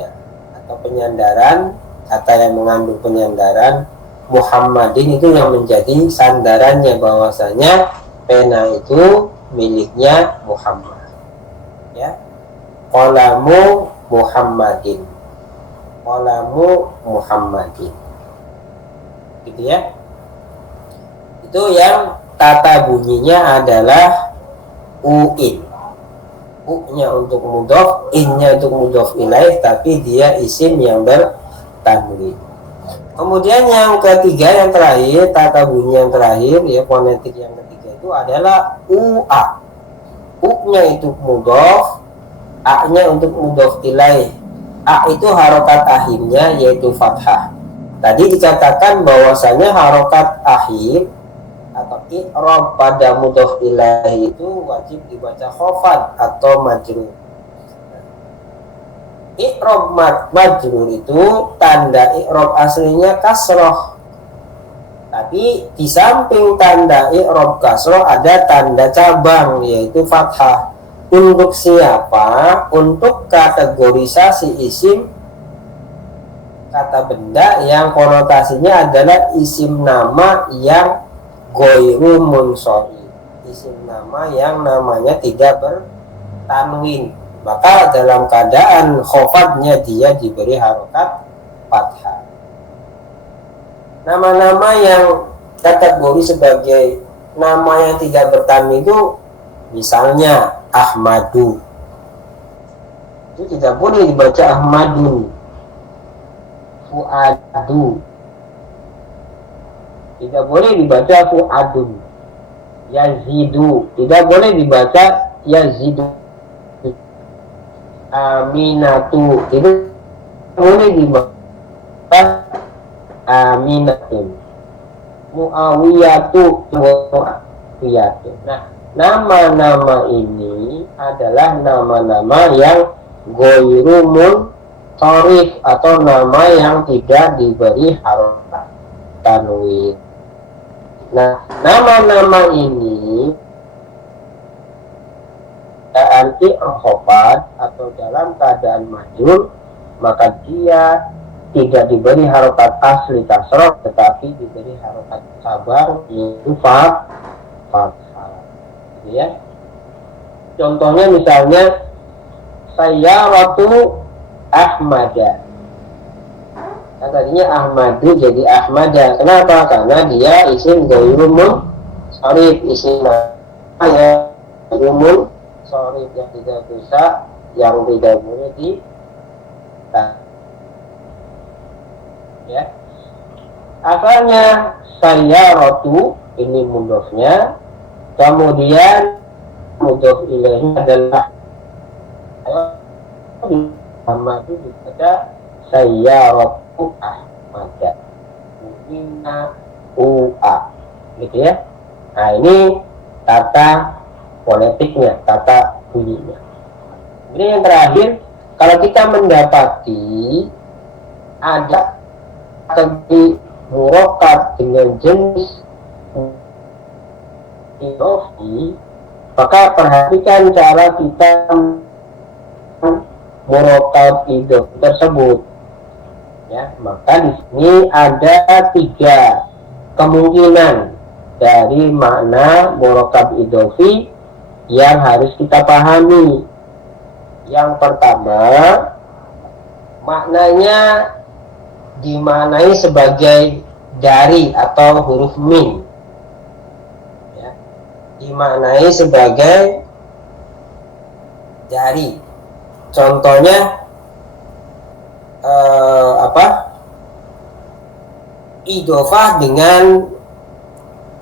ya, atau penyandaran, kata yang mengandung penyandaran. Muhammadin itu yang menjadi sandarannya, bahwasanya pena itu miliknya Muhammad, ya. Qalamu Muhammadin, qalamu Muhammadin, gitu, ya. Itu yang tata bunyinya adalah uin. U-nya untuk mudhof, in-nya untuk mudhof ilaih, tapi dia isim yang bertanwin. Kemudian yang ketiga, yang terakhir, tata bunyi yang terakhir, ya, fonetik yang ketiga itu adalah ua. U-nya itu mudhof, a-nya untuk mudhof ilaih. A itu harokat akhirnya yaitu fathah. Tadi dikatakan bahwasanya harokat akhir atau i'rab pada mudhof ilaih itu wajib dibaca khafad atau majrur. I'rab majrur itu tanda i'rab aslinya kasroh, tapi Tapi di samping tanda i'rab kasroh ada tanda cabang yaitu fathah. Untuk siapa? Untuk kategorisasi isim kata benda yang konotasinya adalah isim nama yang ghairu munsharif. Isim nama yang namanya tidak bertanwin. Maka dalam keadaan khofadnya dia diberi harokat fathah. Nama-nama yang kategori sebagai nama yang tidak bertanwin itu misalnya Ahmadu, itu tidak boleh dibaca Ahmadun. Fuadu, tidak boleh dibaca Fuadun. Yazidu, tidak boleh dibaca Yazidu. Aminatu, tidak boleh dibaca Aminatun. Muawiyatu, Muawiyatu. Nah, nama-nama ini adalah nama-nama yang ghairu munsharif atau nama yang tidak diberi harokat tanwin. Nah, nama-nama ini keadaan i'rab atau dalam keadaan majrur, maka dia tidak diberi harokat asli kasroh, tetapi diberi harokat cabang yaitu fathah. Ya. Contohnya misalnya Sayyaratu Ahmada. Kan tadinya Ahmadu jadi Ahmada. Kenapa? Karena dia isim ghairu munsharif, isim nama yang ghairu munsharif yang tidak bisa, yang tidak boleh di ya. Asalnya Sayyaratu ini mudhofnya, kemudian mudhof ilaihnya adalah Ahmad itu dibaca Sayyaratu Ahmada Mu'mina U'a, gitu ya. Nah, ini tata fonetiknya, tata bunyinya. Ini yang terakhir, kalau kita mendapati ada kategori murokkab dengan jenis idhofi, maka perhatikan cara kita murokkab idhofi tersebut. Ya, maka di sini ada 3 kemungkinan dari makna murokkab idhofi yang harus kita pahami. Yang pertama, maknanya dimaknai sebagai dari atau huruf min, ya, dimaknai sebagai dari. Contohnya idhofah dengan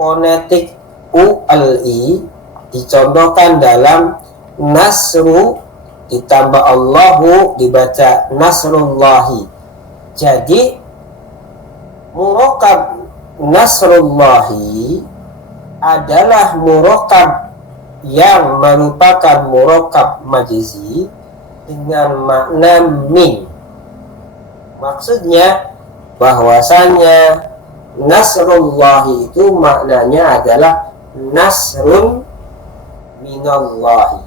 fonetik uli dicontohkan dalam nasru ditambah Allahu dibaca nasrullahi. Jadi murokkab nasrullahi adalah murokkab yang merupakan murokkab majzi dengan makna min. Maksudnya bahwasanya nasrullahi itu maknanya adalah nasrun minallahi.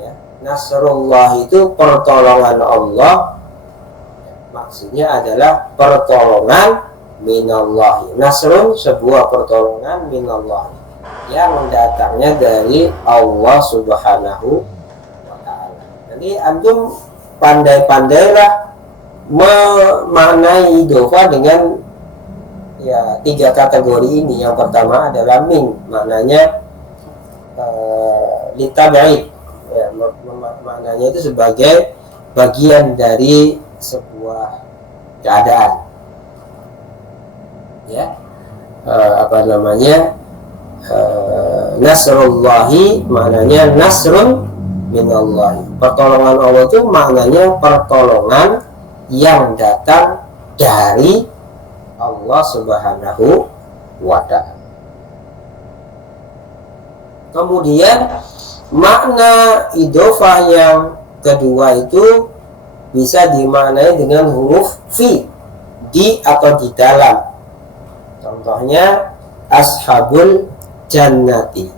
Ya, nasrullahi itu pertolongan Allah. Maksudnya adalah pertolongan minallahi. Nasrun sebuah pertolongan minallahi yang datangnya dari Allah Subhanahu wa ta'ala. Jadi antum pandai-pandailah memaknai idhofah dengan ya 3 kategori ini. Yang pertama adalah min, maknanya litab'id, ya, maknanya itu sebagai bagian dari sebuah keadaan, ya, nasrullahi maknanya nasrun minallahi, pertolongan Allah itu maknanya pertolongan yang datang dari Allah Subhanahu wa ta'ala. Kemudian makna idhofah yang kedua itu bisa dimaknai dengan huruf fi, di atau di dalam. Contohnya ashabul jannati.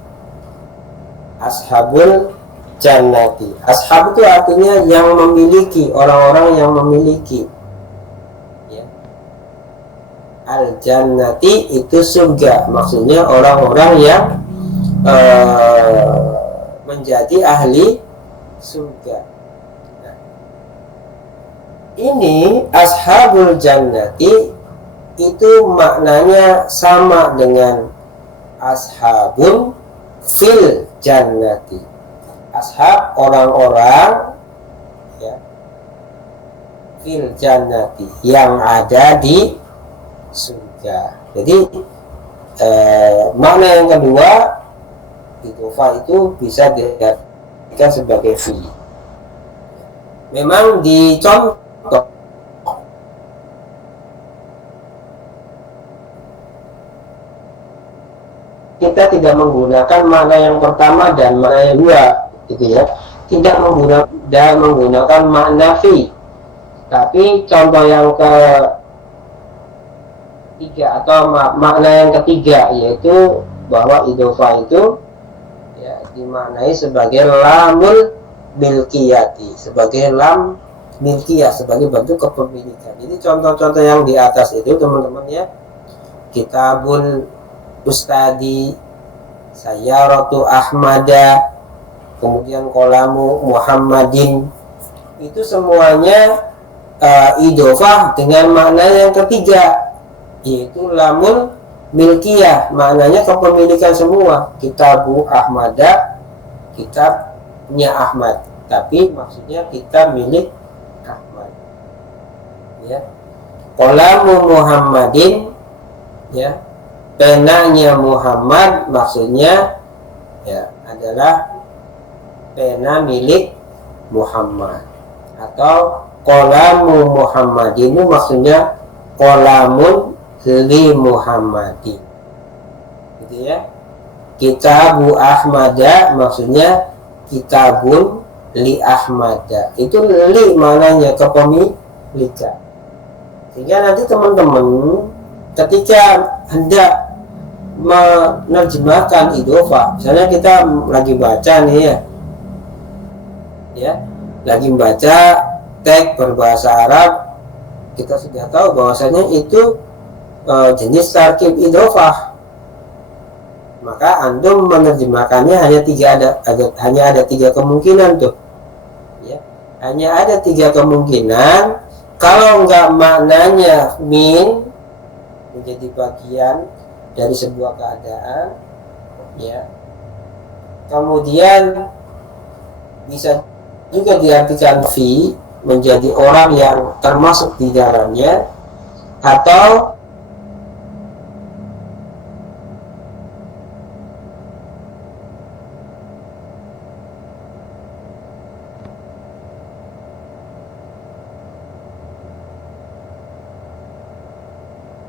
Ashabul jannati. Ashab itu artinya yang memiliki, orang-orang yang memiliki. Ya. Al jannati itu surga, maksudnya orang-orang yang menjadi ahli surga. Nah, ini ashabul jannati itu maknanya sama dengan ashabun fil jannati. Ashab orang-orang, ya, fil jannati yang ada di surga. Jadi makna yang kedua, idhofah itu bisa diartikan sebagai fi. Memang dicontoh kita tidak menggunakan makna yang pertama dan makna yang dua, gitu ya. Tidak menggunakan makna fi. Tapi contoh yang ketiga atau makna yang ketiga, yaitu bahwa idhofah itu ya dimaknai sebagai lamul milkiyati, sebagai lam milkiyah, sebagai bentuk kepemilikan. Jadi contoh-contoh yang di atas itu teman-teman ya, kitabul ustadi, sayyaratu ahmada, kemudian kolamu muhammadin, itu semuanya idhofah dengan makna yang ketiga, yaitu lamul milkiyah, maknanya kepemilikan semua. Kitabu ahmada, kitabnya Ahmad, tapi maksudnya kitab milik Ahmad, ya. Kolamu muhammadin, ya, penanya Muhammad, maksudnya ya adalah pena milik Muhammad. Atau kolamu muhammadin, maksudnya kolamun li Muhammadin, gitu ya. Kitabu ahmada, maksudnya kitabun li ahmada, itu li mananya kepemilikan. Sehingga nanti teman-teman ketika hendak menerjemahkan idhofah, misalnya kita lagi baca nih ya, lagi membaca teks berbahasa Arab, kita sudah tahu bahwasanya itu jenis tarkib idhofah, maka antum menerjemahkannya hanya ada tiga kemungkinan tuh, ya. Hanya ada tiga kemungkinan. Kalau enggak maknanya min, menjadi bagian dari sebuah keadaan, ya. Kemudian bisa juga diartikan fi, menjadi orang yang termasuk di dalamnya, atau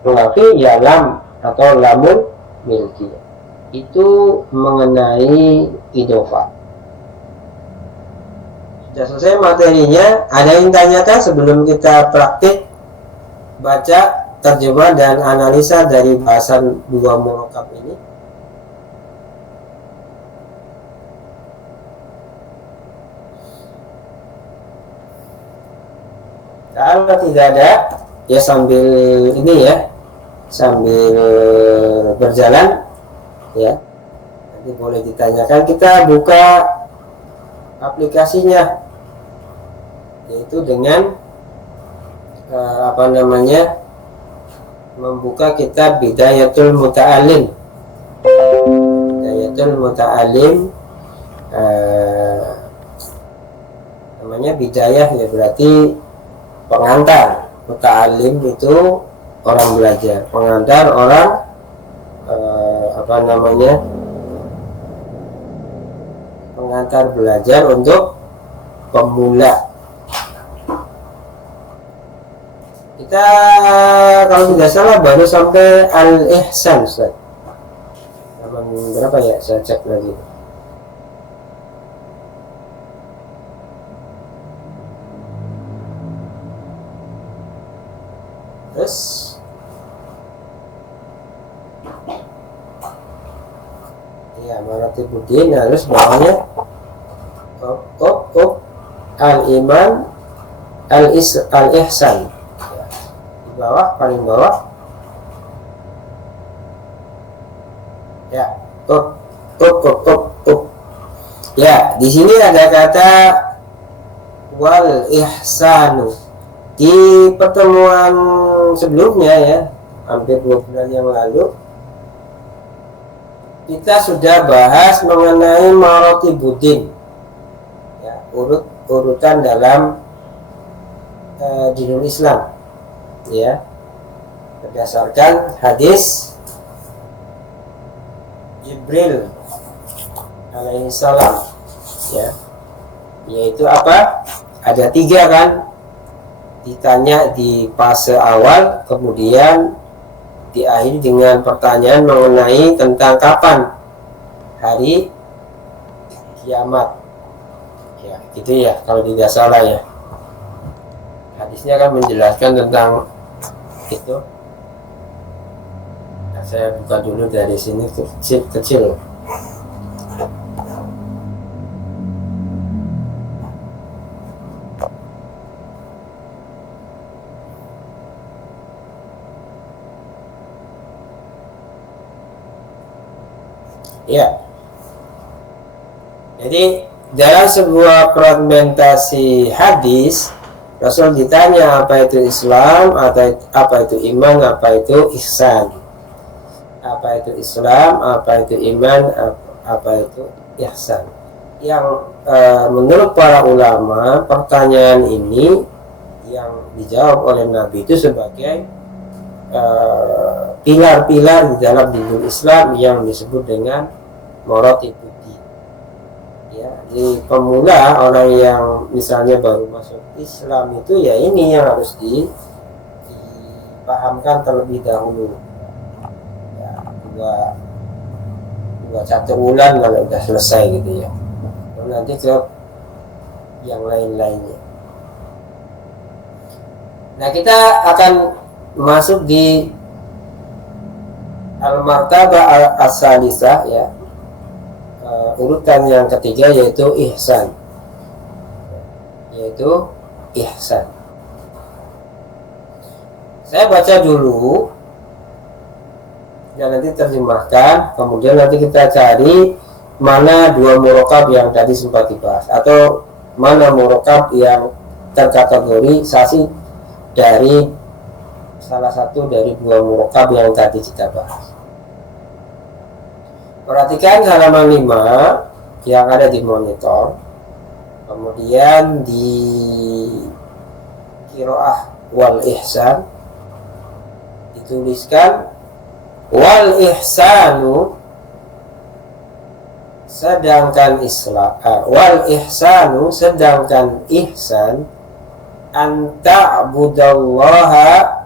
berarti ya lam atau lamun milki. Itu mengenai idhofah. Sudah selesai materinya. Ada yang tanyakan sebelum kita praktik baca terjemah dan analisa dari bahasan dua murokab ini? Kalau tidak ada, ya sambil ini ya, sambil berjalan ya, nanti boleh ditanyakan. Kita buka aplikasinya, yaitu dengan membuka kitab Bidayatul Muta'alim. Bidayatul Muta'alim, namanya bidayah ya, berarti pengantar. Muta'alim itu orang belajar, pengantar orang pengantar belajar untuk pemula. Kita kalau tidak salah baru sampai Al-Ihsan, Ustaz. Berapa ya? Saya cek lagi. Terus maratibuddin, harus bawahnya al-iman al-ihsan. Di bawah, paling bawah ya, ya, di sini ada kata wal ihsanu. Di pertemuan sebelumnya ya, hampir 2 bulan yang lalu, kita sudah bahas mengenai maratibuddin, ya, urutan dalam dinul Islam, ya, berdasarkan hadis Jibril alaihi salam, ya, yaitu apa? Ada 3 kan, ditanya di fase awal, kemudian diakhiri dengan pertanyaan mengenai tentang kapan hari kiamat, ya, gitu ya, kalau tidak salah ya. Hadisnya kan menjelaskan tentang itu. Nah, saya buka dulu dari sini, kecil. Ya, jadi dalam sebuah fragmentasi hadis, Rasul ditanya apa itu Islam, apa itu iman, apa itu ihsan. Apa itu Islam, apa itu iman, apa itu ihsan. Yang menurut para ulama, pertanyaan ini yang dijawab oleh Nabi itu sebagai pilar-pilar di dalam dinul Islam yang disebut dengan maratibuddin. Ya, di pemula, orang yang misalnya baru masuk Islam itu, ya ini yang harus dipahamkan terlebih dahulu. Ya, dua 1 bulan kalau udah selesai gitu ya. Lalu nanti ke yang lain-lainnya. Nah, kita akan masuk di al-martabah as-salisah, ya, urutan yang ketiga, yaitu ihsan. Saya baca dulu dan nanti terjemahkan, kemudian nanti kita cari mana 2 murokab yang tadi sempat dibahas, atau mana murokab yang terkategorisasi dari salah satu dari 2 murokab yang tadi kita bahas. Perhatikan halaman 5 yang ada di monitor, kemudian di qiraah wal ihsan dituliskan wal ihsanu, sedangkan ihsan anta budallaha,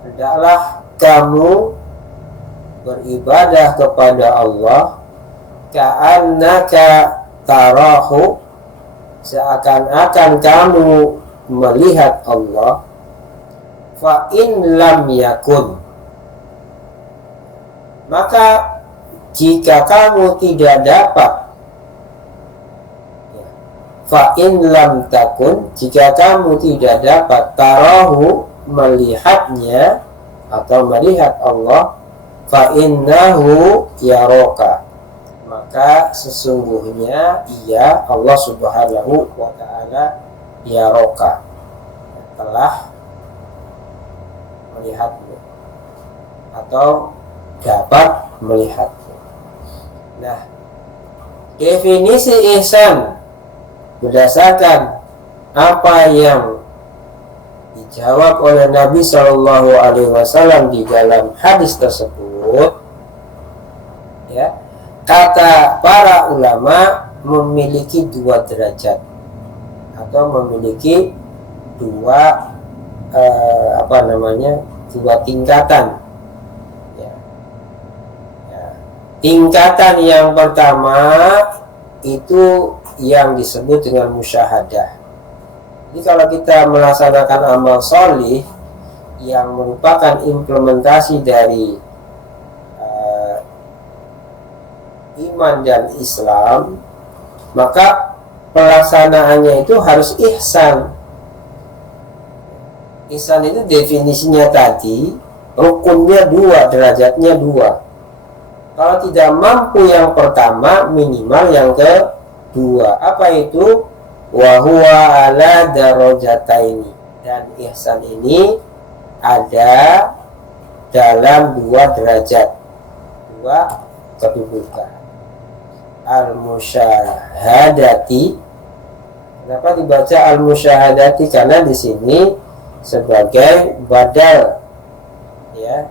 hendaklah kamu beribadah kepada Allah, ka'annaka tarahu, seakan-akan kamu melihat Allah, fa in lam yakun, maka jika kamu tidak dapat, fa in lam takun, jika kamu tidak dapat tarahu, melihatnya atau melihat Allah, fa innahu yaraka, maka sesungguhnya ia, Allah Subhanahu wa ta'ala, yaraka, telah melihatmu atau dapat melihatmu. Nah, definisi ihsan berdasarkan apa yang dijawab oleh Nabi Shallallahu Alaihi Wasallam di dalam hadis tersebut, ya, kata para ulama memiliki 2 derajat atau memiliki 2 tingkatan. Ya. Tingkatan yang pertama itu yang disebut dengan musyahadah. Jadi kalau kita melaksanakan amal sholih yang merupakan implementasi dari iman dan Islam, maka pelaksanaannya itu harus ihsan. Ihsan itu definisinya tadi, rukunnya 2, derajatnya 2. Kalau tidak mampu yang pertama, minimal yang kedua. Apa itu? Wa huwa ala darajataini. Dan ihsan ini ada dalam 2 derajat, 2 kedudukan. Al-musyahadati. Kenapa dibaca al-musyahadati? Karena di sini sebagai badal, ya,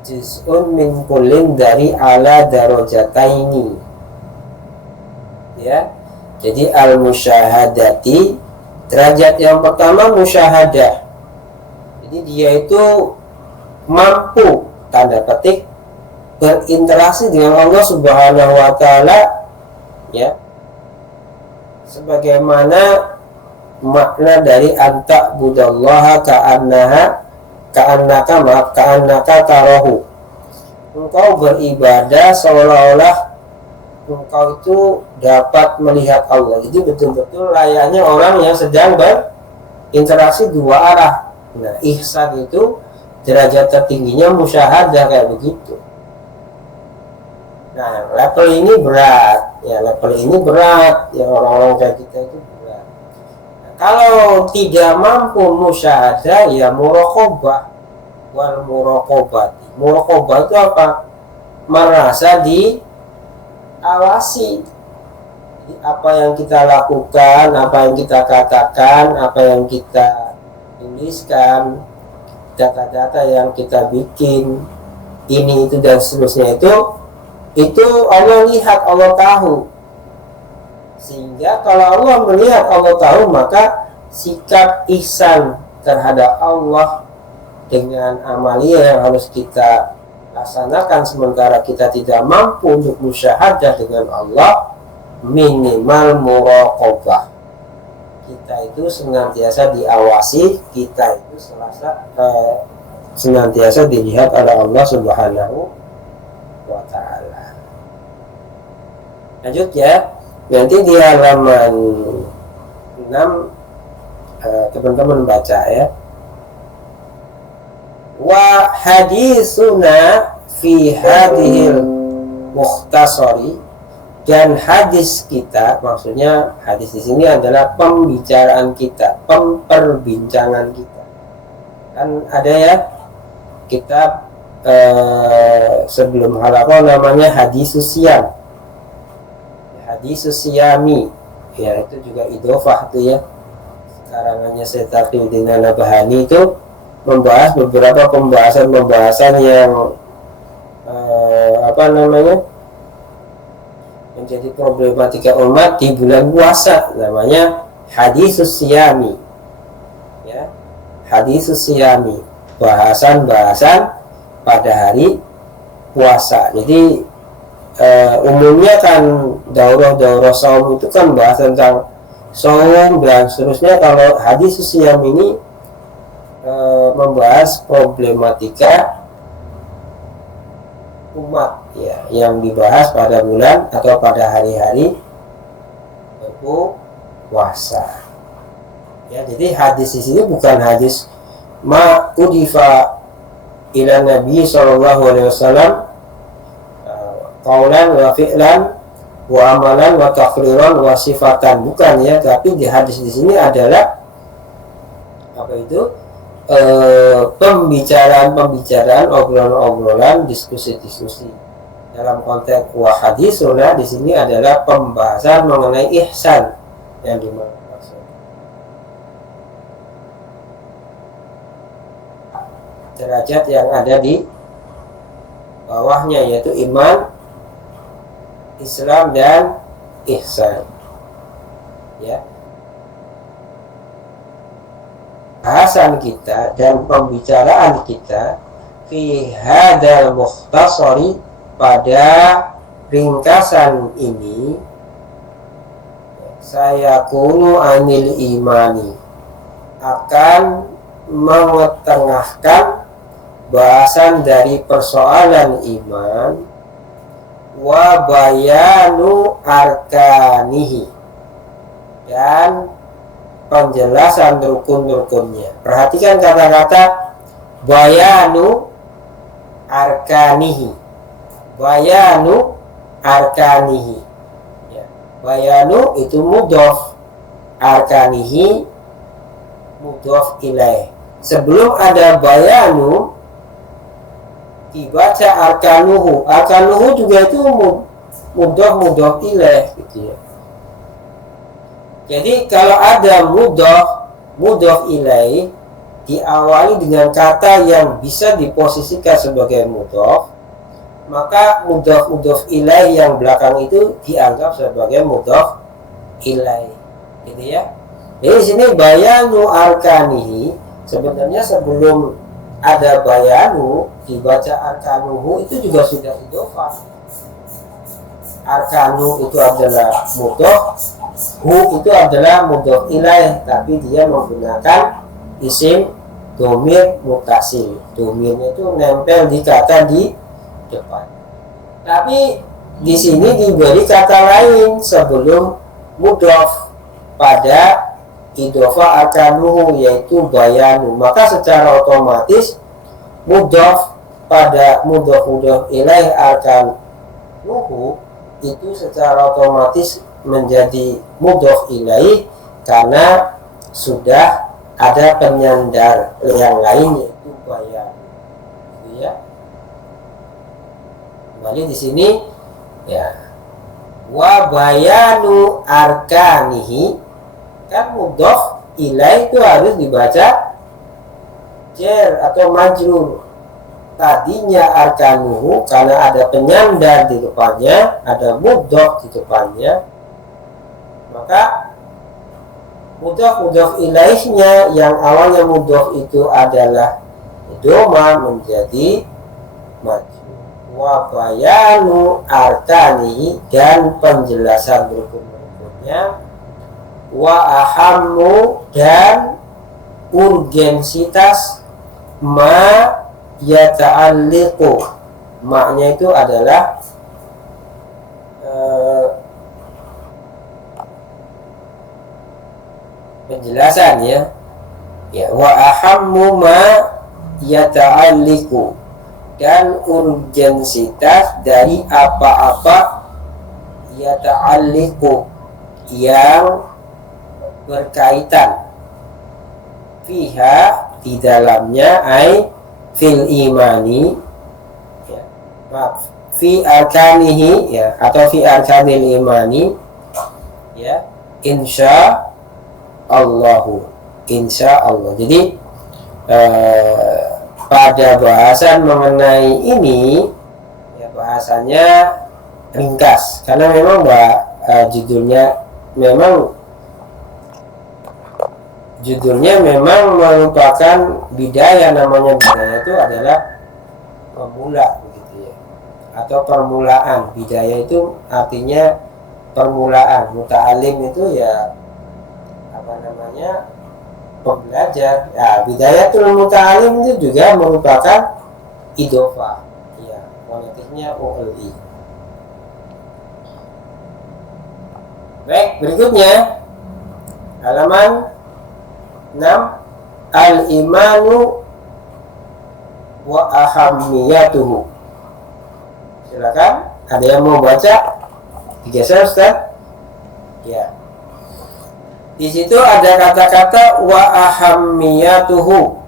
juz'un min kullin dari ala darajataini, ya. Jadi al-musyahadati, derajat yang pertama musyahadah. Jadi dia itu mampu, tanda petik, berinteraksi dengan Allah Subhanahu wa taala, ya. Sebagaimana makna dari anta budallaha ka'annaka tarahu. Engkau beribadah seolah-olah engkau itu dapat melihat Allah. Jadi betul-betul layaknya orang yang sedang berinteraksi 2 arah. Nah, ihsan itu derajat tertingginya musyahadah, kayak begitu. Nah, level ini berat, ya, orang-orang kayak kita itu berat. Nah, kalau tidak mampu musyahadah, ya muraqabah. Wal muraqabati. Muraqabah itu apa? Merasa diawasi. Jadi, apa yang kita lakukan, apa yang kita katakan, apa yang kita tuliskan, data-data yang kita bikin, ini itu dan seterusnya, itu Allah lihat, Allah tahu. Sehingga kalau Allah melihat, Allah tahu, maka sikap ihsan terhadap Allah dengan amalia yang harus kita laksanakan sementara kita tidak mampu untuk musyahadah dengan Allah, minimal muraqabah. Kita itu senantiasa diawasi, kita itu senantiasa dilihat oleh Allah Subhanahu wa ta'ala. Lanjut ya, nanti di halaman 6 teman-teman baca ya. Wa hadisuna fi hadhil mukhtasari, dan hadis kita, maksudnya hadis di sini adalah pembicaraan kita, perbincangan kita. Kan ada ya kitab sebelum halaqah namanya Hadisus Siyam, Hadisus Siyami, ya, itu juga idhofah tuh ya, karangannya Syekh Taqiyuddin An-Nabhani, itu membahas beberapa pembahasan yang menjadi problematika umat di bulan puasa, namanya Hadisus Siyami, ya, Hadisus Siyami, bahasan pada hari puasa. Jadi umumnya kan daurah saum itu kan bahas tentang saum dan seterusnya. Kalau Hadisus Siyam ini membahas problematika umat, ya, yang dibahas pada bulan atau pada hari-hari berpuasa. Ya, jadi hadis di sini bukan hadis ma udifa ila Nabi sallallahu alaihi wasallam qaulan wa fi'lan wa amalan wa taqriran wa sifatan, bukan ya. Tapi di hadis di sini adalah apa itu? Pembicaraan, obrolan-obrolan, diskusi. Dalam konteks wa hadisuna di sini adalah pembahasan mengenai ihsan yang dimaksud. Derajat yang ada di bawahnya yaitu iman, Islam dan ihsan. Ya. Bahasan kita dan pembicaraan kita fi hadal mukhtasari, pada ringkasan ini, saya kunu anil imani, akan mengetengahkan bahasan dari persoalan iman, wa bayanu arkanihi, dan penjelasan rukun-rukunnya. Perhatikan kata-kata bayanu arkanihi, bayanu arkanihi ya. Bayanu itu mudhof, arkanihi mudhof ilaih. Sebelum ada bayanu dibaca arkanuhu. Arkanuhu juga itu mudhof ilaih gitu ya. Jadi kalau ada mudhof ilaih diawali dengan kata yang bisa diposisikan sebagai mudhof, maka mudhof ilaih yang belakang itu dianggap sebagai mudhof ilaih, gitu ya. Jadi di sini bayanu arkanihi, sebenarnya sebelum ada bayanu dibaca arkanuhu itu juga sudah idhofah. Arkanu itu adalah mudhof, hu itu adalah mudhof ilaih, tapi dia menggunakan isim domir mutasil. Domirnya itu nempel di kata di depan. Tapi di sini diberi kata lain sebelum mudhof pada idhofah arkanuhu, yaitu bayanu. Maka secara otomatis mudhof pada mudhof ilaih arkanuhu itu secara otomatis menjadi mudhof ilaih karena sudah ada penyandar yang lain, yaitu bayan. Ya. Kembali di sini ya. Wa bayanu arkanihi, kan mudhof ilaih itu harus dibaca jar atau majrur. Tadinya arkanuhu karena ada penyandar di depannya, ada mudhof di depannya, maka mudhof ilaihnya yang awalnya mudhof itu adalah doma menjadi majrur. Wa bayanu arkanihi, dan penjelasan rukun-rukunnya. Wa ahammu, dan urgensitas ma yata'alliqu. Maknya itu adalah penjelasan ya. Ya, wa ahammu ma yata'alliqu, dan urgensitas dari apa-apa yata'alliqu yang berkaitan, fiha di dalamnya, ai fil imani ya, maaf, fi arkanihi ya, atau fi arkanil imani ya, insya Allahu, insya Allah. Jadi pada bahasan mengenai ini ya, bahasanya ringkas karena memang judulnya memang merupakan bidaya. Namanya bidaya itu adalah pemula begitu ya, atau permulaan. Bidaya itu artinya permulaan. Muta'alim itu ya apa namanya, pembelajar. Ya, bidayatul muta'alim itu juga merupakan idhofah ya, fonetiknya uli. Baik, berikutnya halaman 6, al-imanu wa ahammiyatuhu. Silakan, ada yang mau baca? Digeser Ustaz? Ya. Di situ ada kata-kata wa ahammiyatuhu.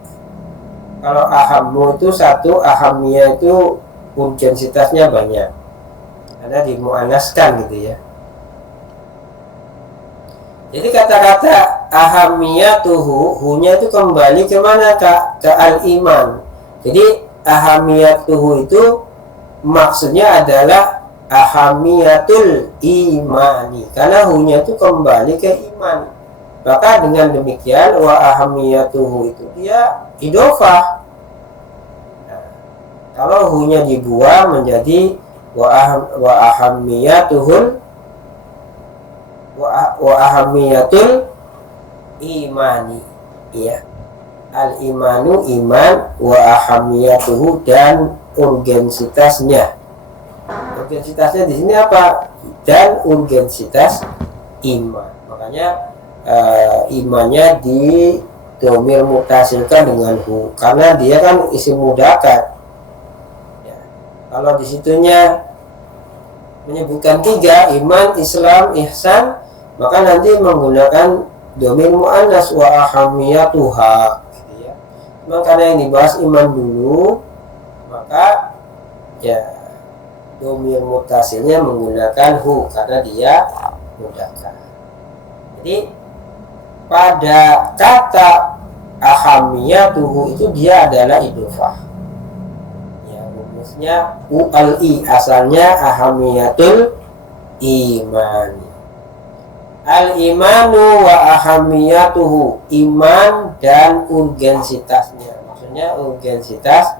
Kalau ahammu itu satu, ahammiyah itu urgensitasnya banyak. Ada dimuannaskan gitu ya. Jadi kata-kata ahamiyatuhu, hunya itu kembali ke mana, Kak? Ke al-iman. Jadi ahamiyatuhu itu maksudnya adalah ahamiyatul imani, karena hunya itu kembali ke iman. Maka dengan demikian wa ahamiyatuhu itu dia idhofah. Nah, kalau hunya dibuang menjadi wa ahamiyatuhul wa ahamiyatul imani ya, al imanu iman, wa ahamiyatuhu dan urgensitasnya. Oke. urgensitasnya di sini apa? Dan urgensitas iman. Makanya imannya di domir mutasilkan dengan hu, karena dia kan isim mudzakkar. Ya. Kalau di situnya menyebutkan 3, iman, Islam, ihsan, maka nanti menggunakan domir muannas wa ahamiyatuha, gitu ya. Cuma karena yang dibahas iman dulu, maka ya domir mutasilnya menggunakan hu karena dia mudzakkar. Jadi pada kata ahamiyatuhu itu dia adalah idhofah. Ya, rumusnya ULI, asalnya ahamiyatul iman. Al-imanu wa ahamiyatuhu, iman dan urgensitasnya. Maksudnya urgensitas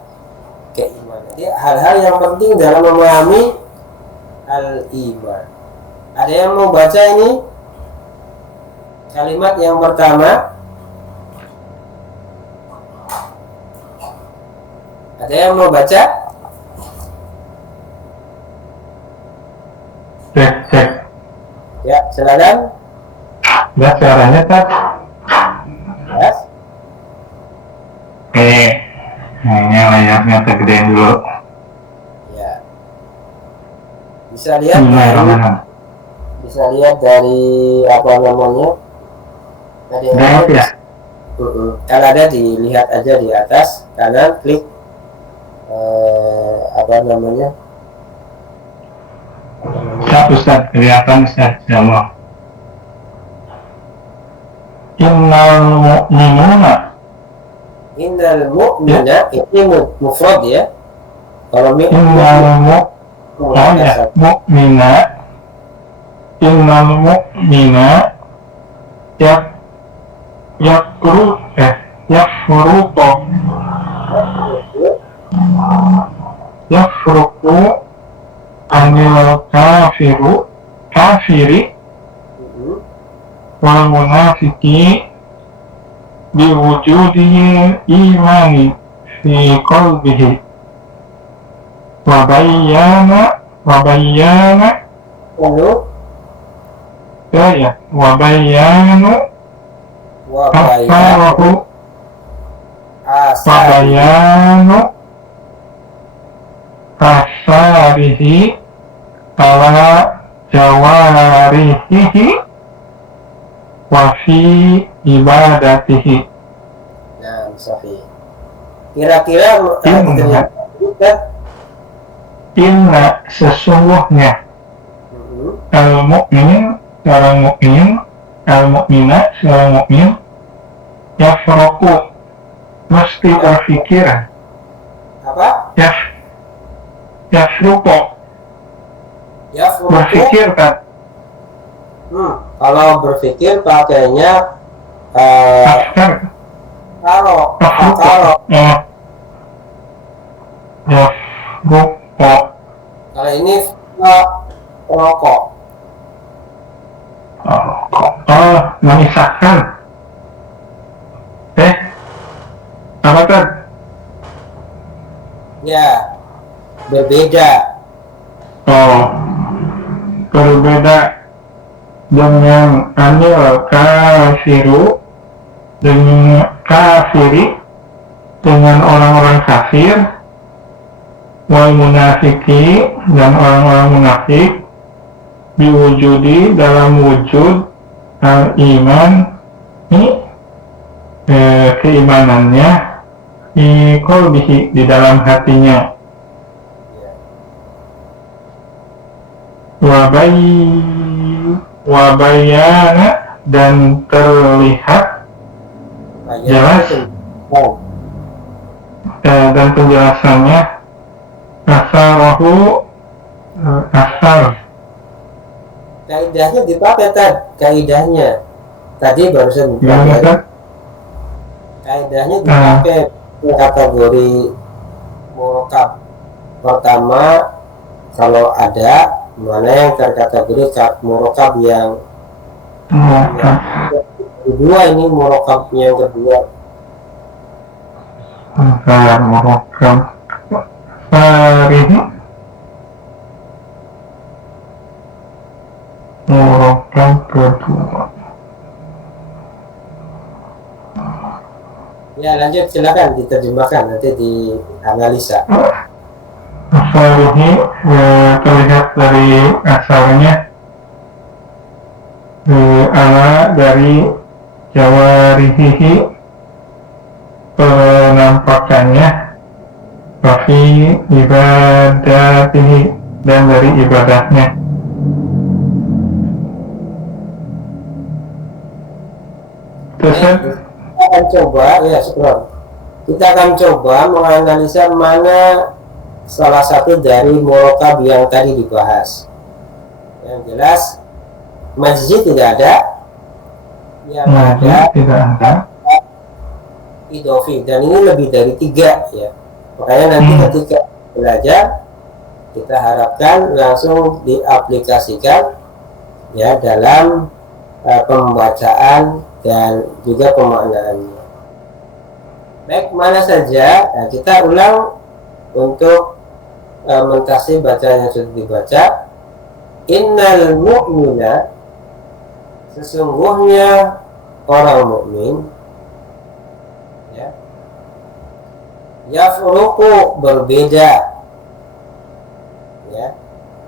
keimanan. Jadi hal-hal yang penting dalam memahami al-iman. Ada yang mau baca ini? Kalimat yang pertama. Ada yang mau baca? Cek. Ya, silakan. Udah suaranya tak? Yes. Ini layarnya tergedein dulu. Ya. Bisa lihat dari apa namanya? Ada yang ya? Kalau ada dilihat aja di atas kanan, klik apa namanya? Ustaz, kelihatan Ustaz, Allah. Innal mu'mina ini mufrad ya. Kalau innal mu'mina yafruqu anil kafiri wal munafiki biwujudil imani fi qalbihi wa bayyana asarihi ala jawarihi wa fi ibadatihi. Nah, sahih. Kira-kira inna sesungguhnya al-mu'min seorang mukmin, al-mu'mina seorang mukmin, yafroku mesti berpikiran. Apa? Yafruku berpikir kan? Kalau berpikir pakainya kalau kalau ini rokok. Memisahkan. Apa kan? Ya, berbeda. Berbeda dengan anil kafiru, dengan kafiri, dengan orang-orang kafir, wal munafiki, dan orang-orang munafik, diwujudi dalam wujud al-iman, ini keimanannya di qalbihi, di dalam hatinya. Wabayana, dan terlihat jelas, dan penjelasannya asar. Kaidahnya dipakai kaidahnya tadi barusan dipakai. Kaidahnya dipakai kategori murokab. Pertama, kalau ada mana yang terkategori murokab yang kedua, ini murokabnya yang kedua. Murokab Farihi murakab kedua. Ya, lanjut, silakan diterjemahkan, nanti dianalisa. Asal ini terlihat dari asalnya ala dari jawarihi, penampakannya, wafi ibadatihi, dan dari ibadahnya. Terus kita akan coba, ya scroll. Kita akan coba menganalisa mana salah satu dari murakab yang tadi dibahas. Yang jelas majzi tidak ada, yang ada tidak ada idofi, dan ini lebih dari 3 ya. Makanya nanti ketika belajar kita harapkan langsung diaplikasikan ya dalam pembacaan dan juga pemaknaannya. Baik, mana saja nah, kita ulang untuk mentafsir bacaan yang sudah dibaca. Innal mu'mina, sesungguhnya orang mukmin, ya, yafruqu, berbeda, ya,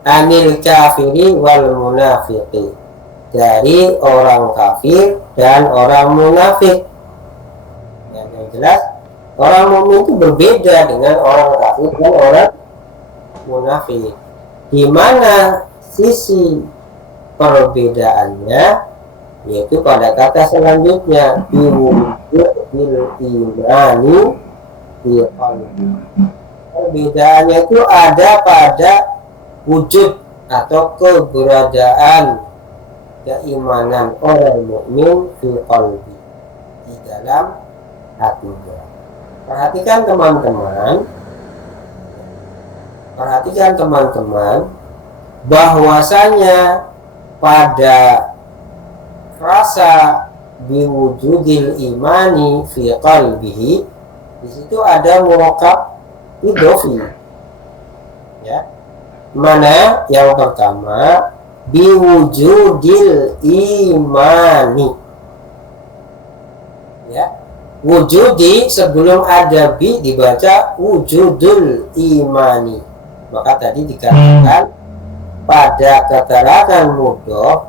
anil kafiri wal munafiqi, dari orang kafir dan orang munafik. Yang jelas orang mukmin itu berbeda dengan orang kafir dan orang munafik. Di mana sisi perbedaannya, yaitu pada kata selanjutnya, biwujudil imani fi qalbi. Perbedaannya itu ada pada wujud atau keberadaan keimanan orang mukmin fi qalbi, di dalam hatinya. Perhatikan teman-teman, bahwasanya pada rasa biwujudil imani fi qalbihi, di situ ada murakab idofi. Ya. Mana yang pertama biwujudil imani. Ya. Wujudi sebelum ada bi dibaca wujudul imani. Maka tadi dikatakan pada keterangan mudhof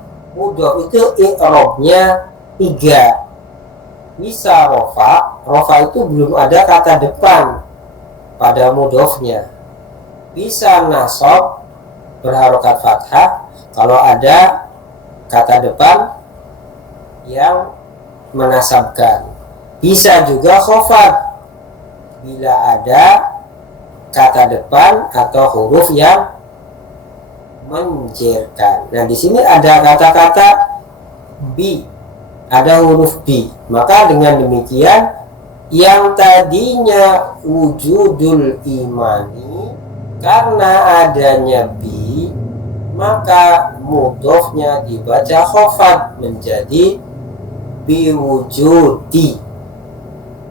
itu i'rabnya 3. Bisa rofa itu belum ada kata depan pada mudhofnya. Bisa nasab berharokat fathah kalau ada kata depan yang menasabkan. Bisa juga khofad bila ada kata depan atau huruf yang menjerkan. Nah, di sini ada kata-kata bi, ada huruf bi. Maka dengan demikian yang tadinya wujudul imani, karena adanya bi, maka mudhofnya dibaca khofad menjadi biwujudi.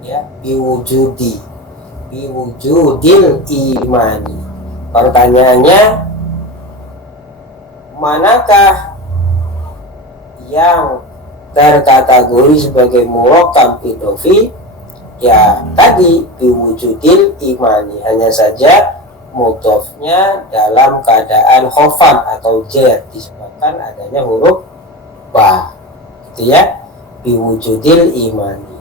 Ya, biwujudil imani. Pertanyaannya, manakah yang terkategori sebagai murakab idofi? Ya, tadi biwujudil imani, hanya saja mudhofnya dalam keadaan khofad atau jar disebabkan adanya huruf ba, gitu ya, biwujudil imani.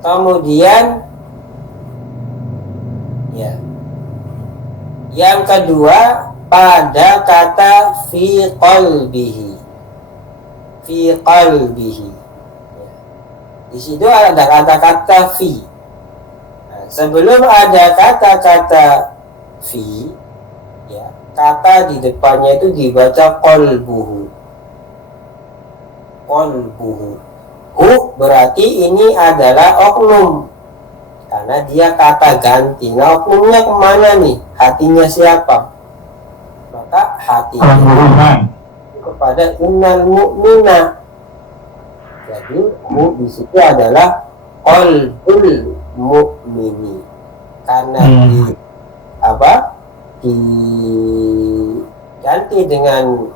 Kemudian ya, yang kedua pada kata fi qalbihi. Di situ ada kata-kata fi. Nah, sebelum ada kata-kata fi, ya, kata di depannya itu dibaca qalbuhu. Berarti ini adalah oknum, karena dia kata ganti. Nah, oknumnya kemana nih? Hatinya siapa? Maka hatinya kepada innal mu'mina. Jadi di situ adalah qalbul mu'mini, karena diganti dengan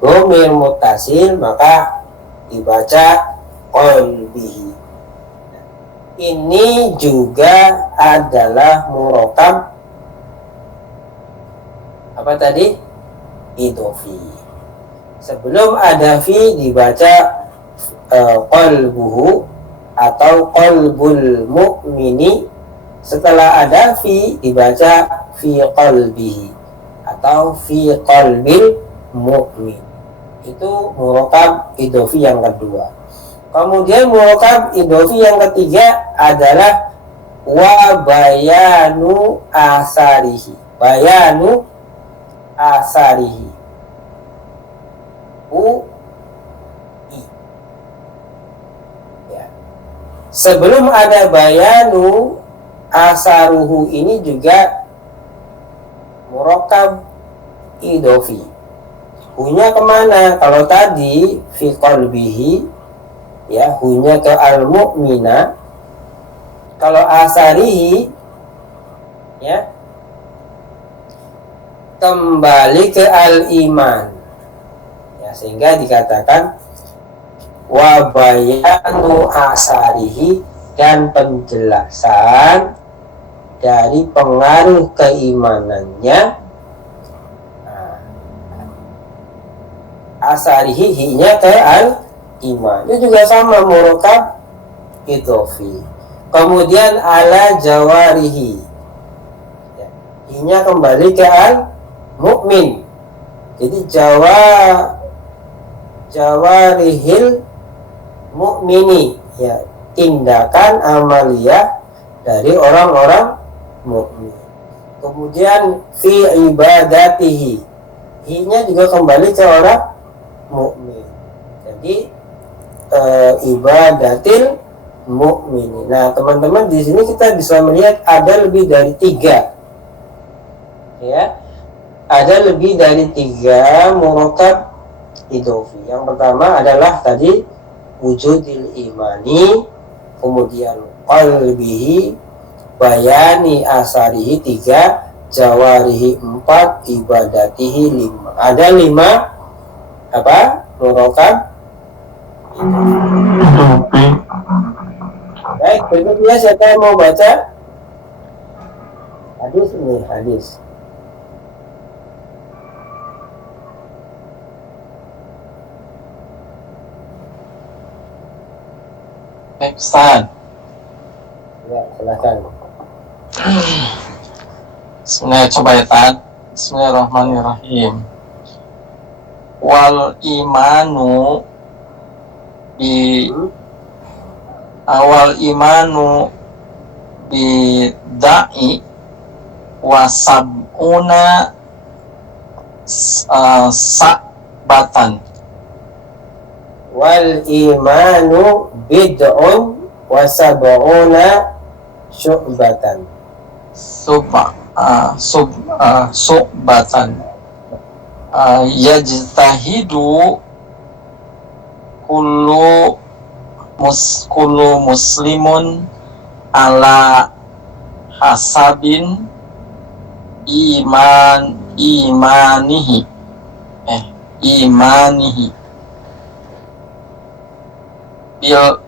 dhamir muttasil maka dibaca qalbihi. Ini juga adalah murakab apa tadi? Idhofi. Sebelum ada fi dibaca qalbuhu atau qalbul mu'mini. Setelah ada fi dibaca fi qalbihi atau fi qalbil mu'min. Itu murakab idhofi yang kedua. Kemudian murakab idhofi yang ketiga adalah wa bayanu asarihi. Bayanu asarihi. U-I. Ya. Sebelum ada bayanu asaruhu ini juga murakab idhofi. Hunya kemana? Kalau tadi fi qalbihi, ya, hunya ke al-mu'mina. Kalau asarihi, ya, kembali ke al-iman, ya, sehingga dikatakan wa bayanu asarihi, dan penjelasan dari pengaruh keimanannya. Asarihi, hinya ke al-iman, itu juga sama murakab idhofi. Kemudian ala jawarihi, ya, hinya kembali ke al-mu'min. Jadi jawarihil mu'mini, ya, tindakan amaliyah dari orang-orang mukmin. Kemudian fi ibadatihi, hinya juga kembali ke orang mukmin. Jadi ibadatil mukmin. Nah, teman-teman, di sini kita bisa melihat ada lebih dari 3, ya, ada lebih dari 3 murakab idhofi. Yang pertama adalah tadi wujudil imani, kemudian qalbihi, bayani asarihi 3, jawarihi 4, ibadatihi 5. Ada 5 apa? Murakab idhofi. Baik, berikutnya siapa yang mau baca? Hadis ini, hadis. Baik, Ustaz. Ya, silakan. Coba ya, Tad. Bismillahirrahmanirrahim. Wal imanu bi awal imanu bi da'i wasabuna sa'batan. Wal imanu bid'un wa sab'una syu'batan. Su'batan. Yajtahidu kullu muslimun ala hasabin imanihi bil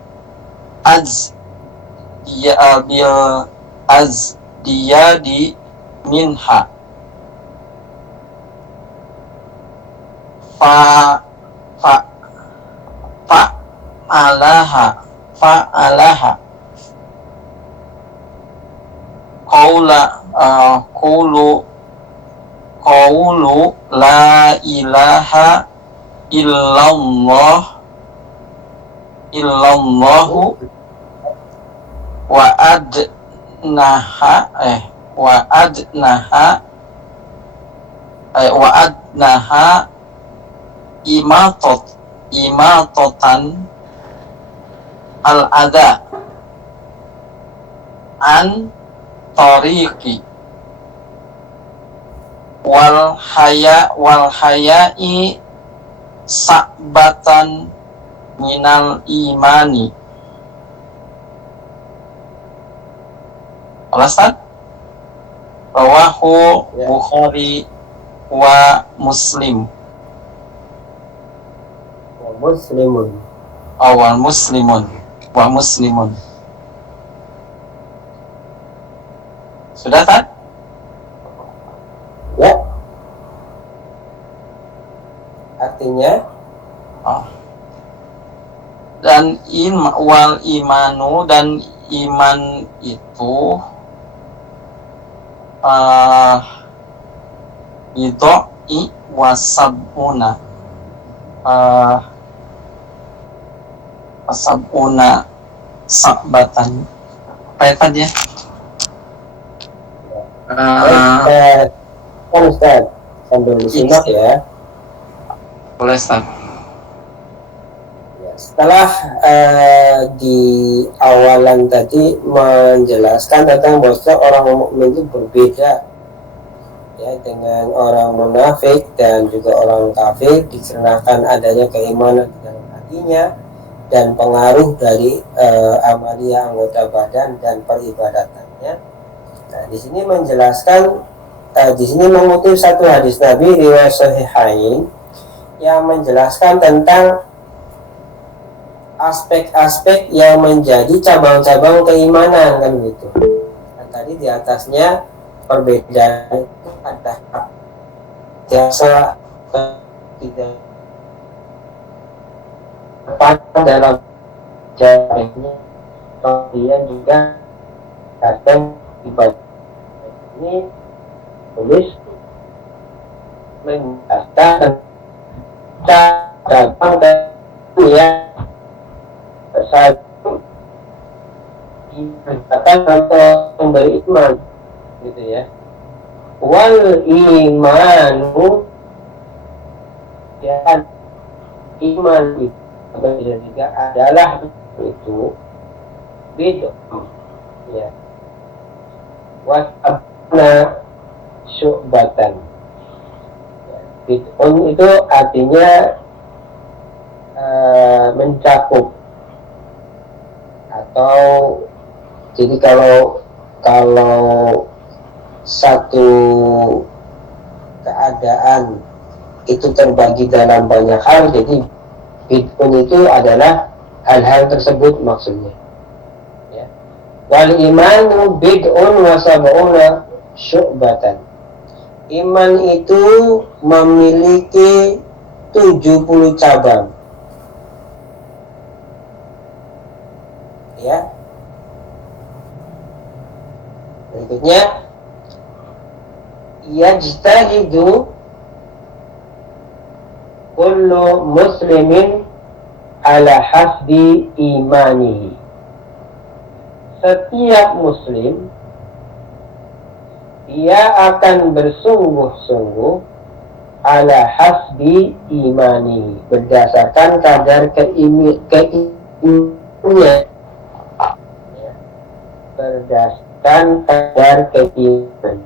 azdiyadi minha fa'alaha qawlu la ilaha illallahu wa adnaha imatotan al-adha an tariqi wal haya'i sa'batan minal imani. Alasan rawahu Bukhari wa Muslim. muslimun. Awal muslimun. Wa muslimun. Sudah tak? Ya. Artinya Oh. Dan wal imanu, dan iman itu bidoi wasabuna wasabuna sakbatan. Apa ya tadi ya? kan Ustaz sambil disimak ya. Boleh Ustaz. Setelah di awalan tadi menjelaskan tentang bahwa orang mukmin itu berbeda ya dengan orang munafik dan juga orang kafir, dikarenakan adanya keimanan di dalam hatinya dan pengaruh dari amalia anggota badan dan peribadatannya. Nah, di sini menjelaskan, di sini mengutip satu hadis Nabi riwayat Sahihain yang menjelaskan tentang aspek-aspek yang menjadi cabang-cabang keimanan, kan gitu. Dan tadi di atasnya perbedaan itu ada biasa tidak tepat dalam jalannya, kemudian juga kadang ibadah ini tulis menjelaskan cabang dan ya satu dikatakan atau memberi iman gitu ya. Wal imanu ya, iman itu juga adalah itu bid'ah ya, wasabna syu'batan. Bid'ah itu artinya mencakup, atau jadi kalau satu keadaan itu terbagi dalam banyak hal, jadi bid'un itu adalah hal-hal tersebut maksudnya ya. Wal imanu bid'un wa sab'una syu'batan. Iman itu memiliki 70 cabang ya. Berikutnya yajtahidu kullu muslimin ala hasbi imanihi. Setiap muslim dia akan bersungguh-sungguh ala hasbi imani, berdasarkan kadar keimanannya, berdasarkan kadar keimanan.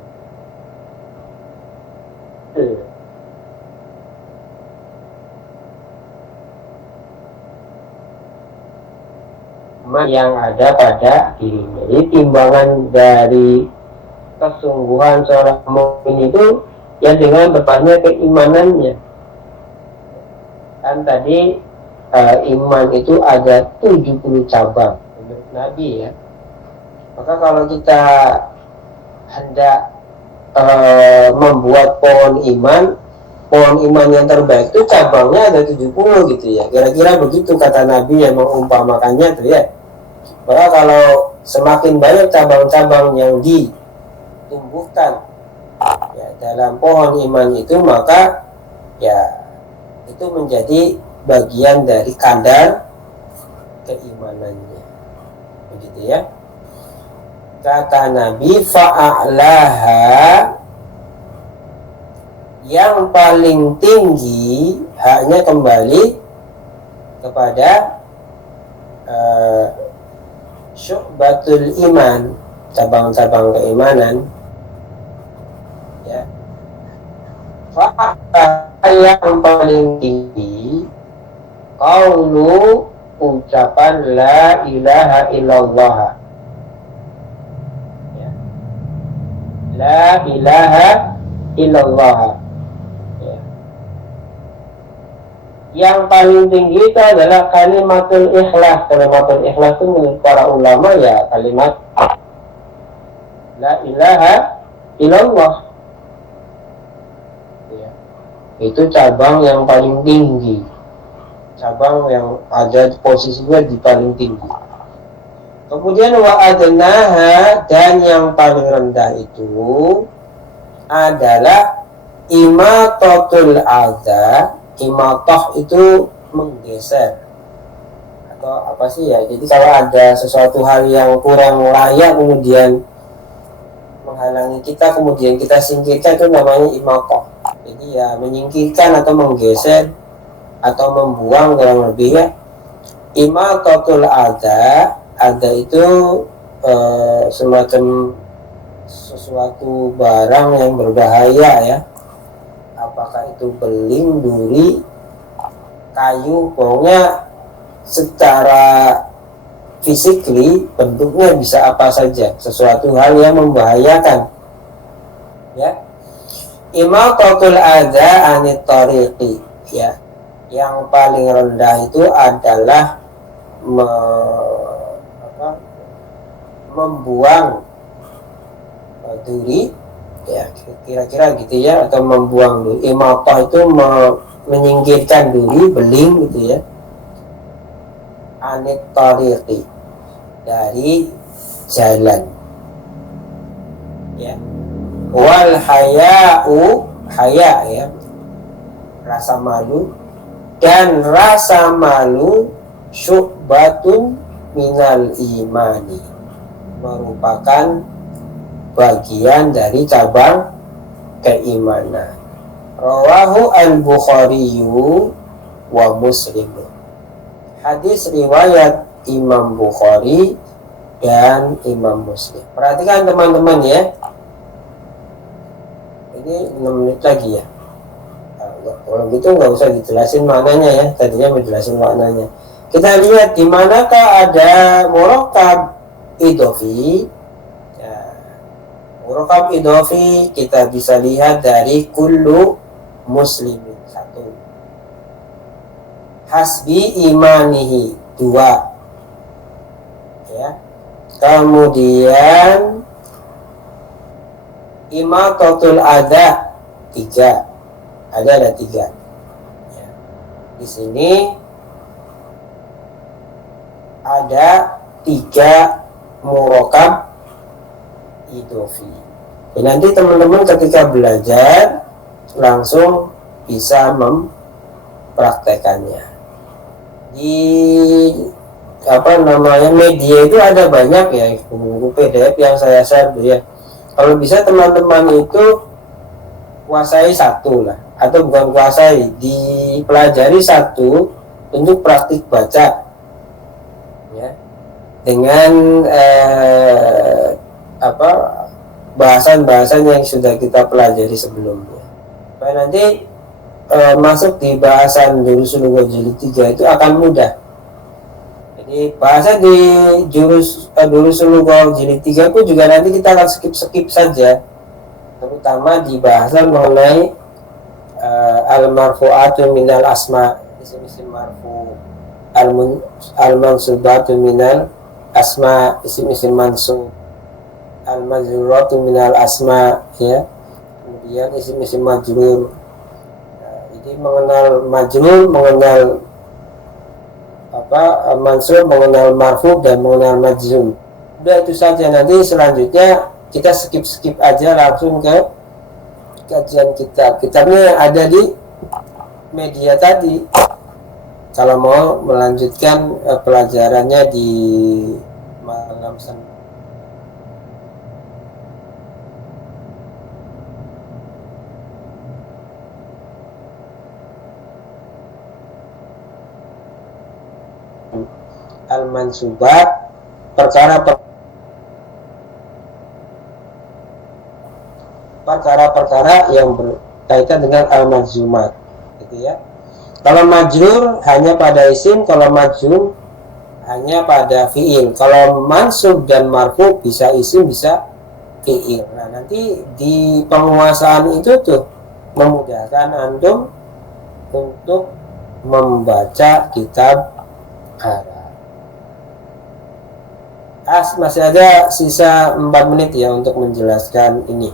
Yang ada pada dirinya. Jadi timbangan dari kesungguhan seorang mukmin itu ya dengan tepatnya keimanannya. Kan tadi iman itu ada 70 cabang menurut Nabi ya. Maka kalau kita hendak membuat pohon iman yang terbaik itu cabangnya ada 70 gitu ya. Kira-kira begitu kata Nabi yang mengumpamakannya tuh ya. Maka kalau semakin banyak cabang-cabang yang ditumbuhkan ya, dalam pohon iman itu, maka ya itu menjadi bagian dari kadar keimanannya. Begitu ya. Kata Nabi, fa'a'laha, yang paling tinggi, haknya kembali kepada syu'batul iman, cabang-cabang keimanan ya. Fa'a'laha, yang paling tinggi qaulu, ucapan la ilaha illallah ya. La ilaha illallah ya. Yang paling tinggi itu adalah kalimatul ikhlas. Kalimatul ikhlas itu menurut para ulama ya kalimat la ilaha illallah. Ya. Itu cabang yang paling tinggi. Cabang yang ada posisinya di paling tinggi. Kemudian wa adnaha, dan yang paling rendah itu adalah imatatul adza. Imatah itu menggeser atau apa sih ya, jadi kalau ada sesuatu hal yang kurang layak kemudian menghalangi kita, kemudian kita singkirkan, itu namanya imatah. Jadi ya menyingkirkan atau menggeser atau membuang kurang lebih ya. Imatatul adza, adza itu semacam sesuatu barang yang berbahaya ya, apakah itu beling, duri, kayu, pokoknya secara physically bentuknya bisa apa saja, sesuatu hal yang membahayakan ya. Imatatul adza anit tariqi ya, yang paling rendah itu adalah membuang duri ya, kira-kira gitu ya, atau membuang duri. Imatah itu menyingkirkan duri, beling gitu ya. Anit tariqi, dari jalan ya. Wal haya'u, haya ya, rasa malu, dan rasa malu syu'batun minal imani, merupakan bagian dari cabang keimanan. Rawahu al-Bukhariyu wa Muslim. Hadis riwayat Imam Bukhari dan Imam Muslim. Perhatikan teman-teman ya. Ini 6 menit lagi ya. Kalau gitu nggak usah dijelasin maknanya ya. Tadinya menjelasin maknanya. Kita lihat di manakah ada murakkab idhofi. Murakkab idhofi kita bisa lihat dari kullu muslimin, 1. Hasbi imanihi, 2 ya. Kemudian imatatul adza, 3. Ada 3 ya. Di sini ada 3 murakkab idhofi. Nanti teman-teman ketika belajar langsung bisa mempraktekannya. Di media itu ada banyak ya, buku PDF yang saya share tuh ya. Kalau bisa teman-teman itu kuasai 1 lah, atau bukan kuasai, dipelajari 1 untuk praktik baca ya, dengan bahasan-bahasan yang sudah kita pelajari sebelumnya. Supaya nanti masuk di bahasan Durusul Lughah jilid 3 itu akan mudah. Jadi bahasa di Durusul Lughah jilid 3 pun juga nanti kita akan skip saja, terutama di bahasan mengenai al-marfu'atu minal asma, isim-isim marfu, al-mansubatu minal asma, isim-isim mansub, al-majruratu minal asma ya, kemudian isim-isim majrur. Jadi mengenal majrur, mengenal mansub, mengenal marfu, dan mengenal majzum. Udah itu saja. Nanti selanjutnya kita skip aja langsung ke kajian kitab. Kitabnya ada di media tadi. Kalau mau melanjutkan pelajarannya di malam Senin. Al-mansubat, perkara-perkara yang berkaitan dengan al-manzumat gitu ya. Kalau majrur hanya pada isim, kalau majzum hanya pada fiil. Kalau mansub dan marfu bisa isim bisa fiil. Nah, nanti di penguasaan itu tuh memudahkan antum untuk membaca kitab Arab. Masih ada sisa 4 menit ya untuk menjelaskan ini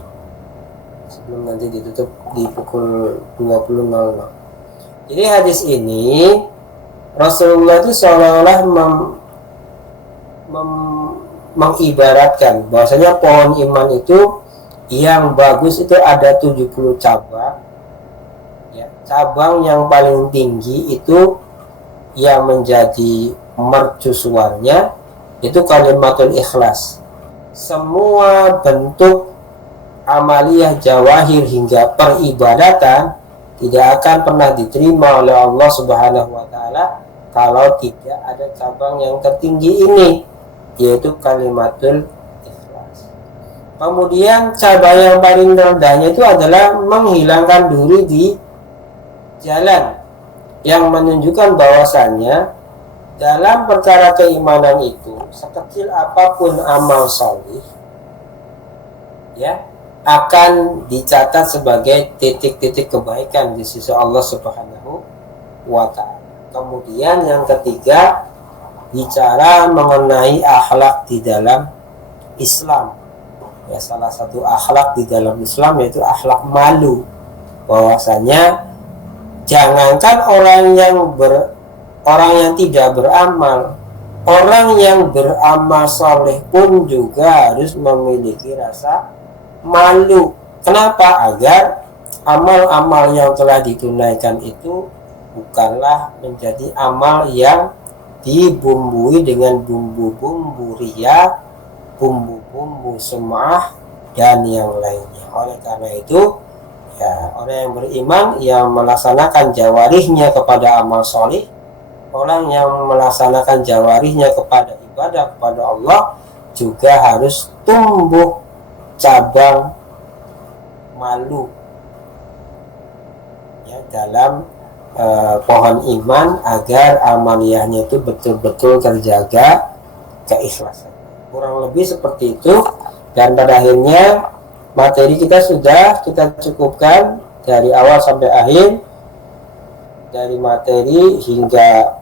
sebelum nanti ditutup di pukul 20.00. Jadi hadis ini Rasulullah itu seolah-olah mengibaratkan bahwasanya pohon iman itu yang bagus itu ada 70 cabang ya. Cabang yang paling tinggi itu yang menjadi mercusuarnya itu kalimatul ikhlas. Semua bentuk amaliyah jawahir hingga peribadatan tidak akan pernah diterima oleh Allah Subhanahu wa taala kalau tidak ada cabang yang tertinggi ini, yaitu kalimatul ikhlas. Kemudian cabang yang paling rendahnya itu adalah menghilangkan duri di jalan, yang menunjukkan bahwasannya dalam perkara keimanan itu sekecil apapun amal salih ya akan dicatat sebagai titik-titik kebaikan di sisi Allah Subhanahu wa ta'ala. Kemudian yang ketiga, bicara mengenai akhlak di dalam Islam. Ya, salah satu akhlak di dalam Islam yaitu akhlak malu. Bahwasanya jangankan orang yang tidak beramal, orang yang beramal soleh pun juga harus memiliki rasa malu. Kenapa? Agar amal-amal yang telah ditunaikan itu bukanlah menjadi amal yang dibumbui dengan bumbu-bumbu riya, bumbu-bumbu sum'ah dan yang lainnya. Oleh karena itu, ya, orang yang beriman yang melaksanakan jawarihnya kepada amal soleh, orang yang melaksanakan jawarihnya kepada ibadah kepada Allah juga harus tumbuh cabang malu ya dalam pohon iman agar amaliyahnya itu betul-betul terjaga keikhlasan. Kurang lebih seperti itu, dan pada akhirnya materi kita sudah kita cukupkan dari awal sampai akhir, dari materi hingga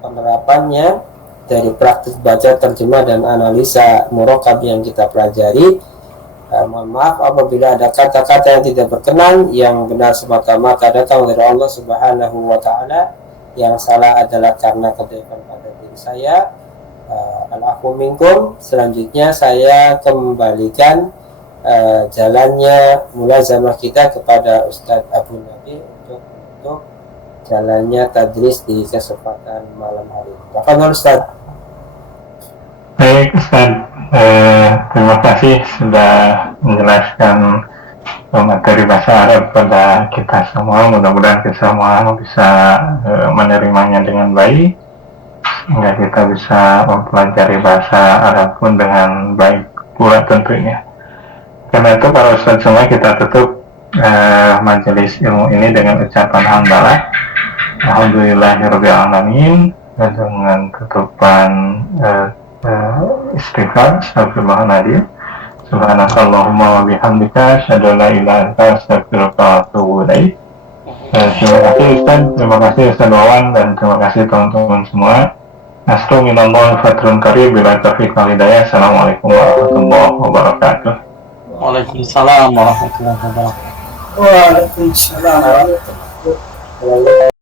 penerapannya, dari praktik baca, terjemah dan analisa murokab yang kita pelajari. Mohon maaf apabila ada kata-kata yang tidak berkenan, yang benar semata-mata datang dari Allah Subhanahu wa ta'ala, yang salah adalah karena kedaikan pada diri saya. Al-afwu minkum. Selanjutnya saya kembalikan jalannya mulazamah kita kepada Ustadz Abu Nabi untuk jalannya tadris di kesempatan malam hari ini. Tafadhol Ustadz. Baik Ustaz, terima kasih sudah menjelaskan materi bahasa Arab pada kita semua. Mudah-mudahan kita semua bisa menerimanya dengan baik, sehingga kita bisa mempelajari bahasa Arab pun dengan baik pula tentunya. Karena itu para Ustaz semua, kita tutup majelis ilmu ini dengan ucapan hamdalah alhamdulillahirabbil alamin, dengan tutupan istighfar, astagfirullahaladzim, subhanakallahumma wa bihamdika, asyhadu an la ilaha illa anta, astaghfiruka wa atubu ilaik. Terima kasih Ustaz, terima kasih Ustaz Wawan, dan terima kasih teman-teman semua. Nasru minallah fatrun qarib, bila taufiq wal hidayah. Assalamualaikum warahmatullahi wabarakatuh. Waalaikumsalam warahmatullahi wabarakatuh. Waalaikumsalam warahmatullahi wabarakatuh.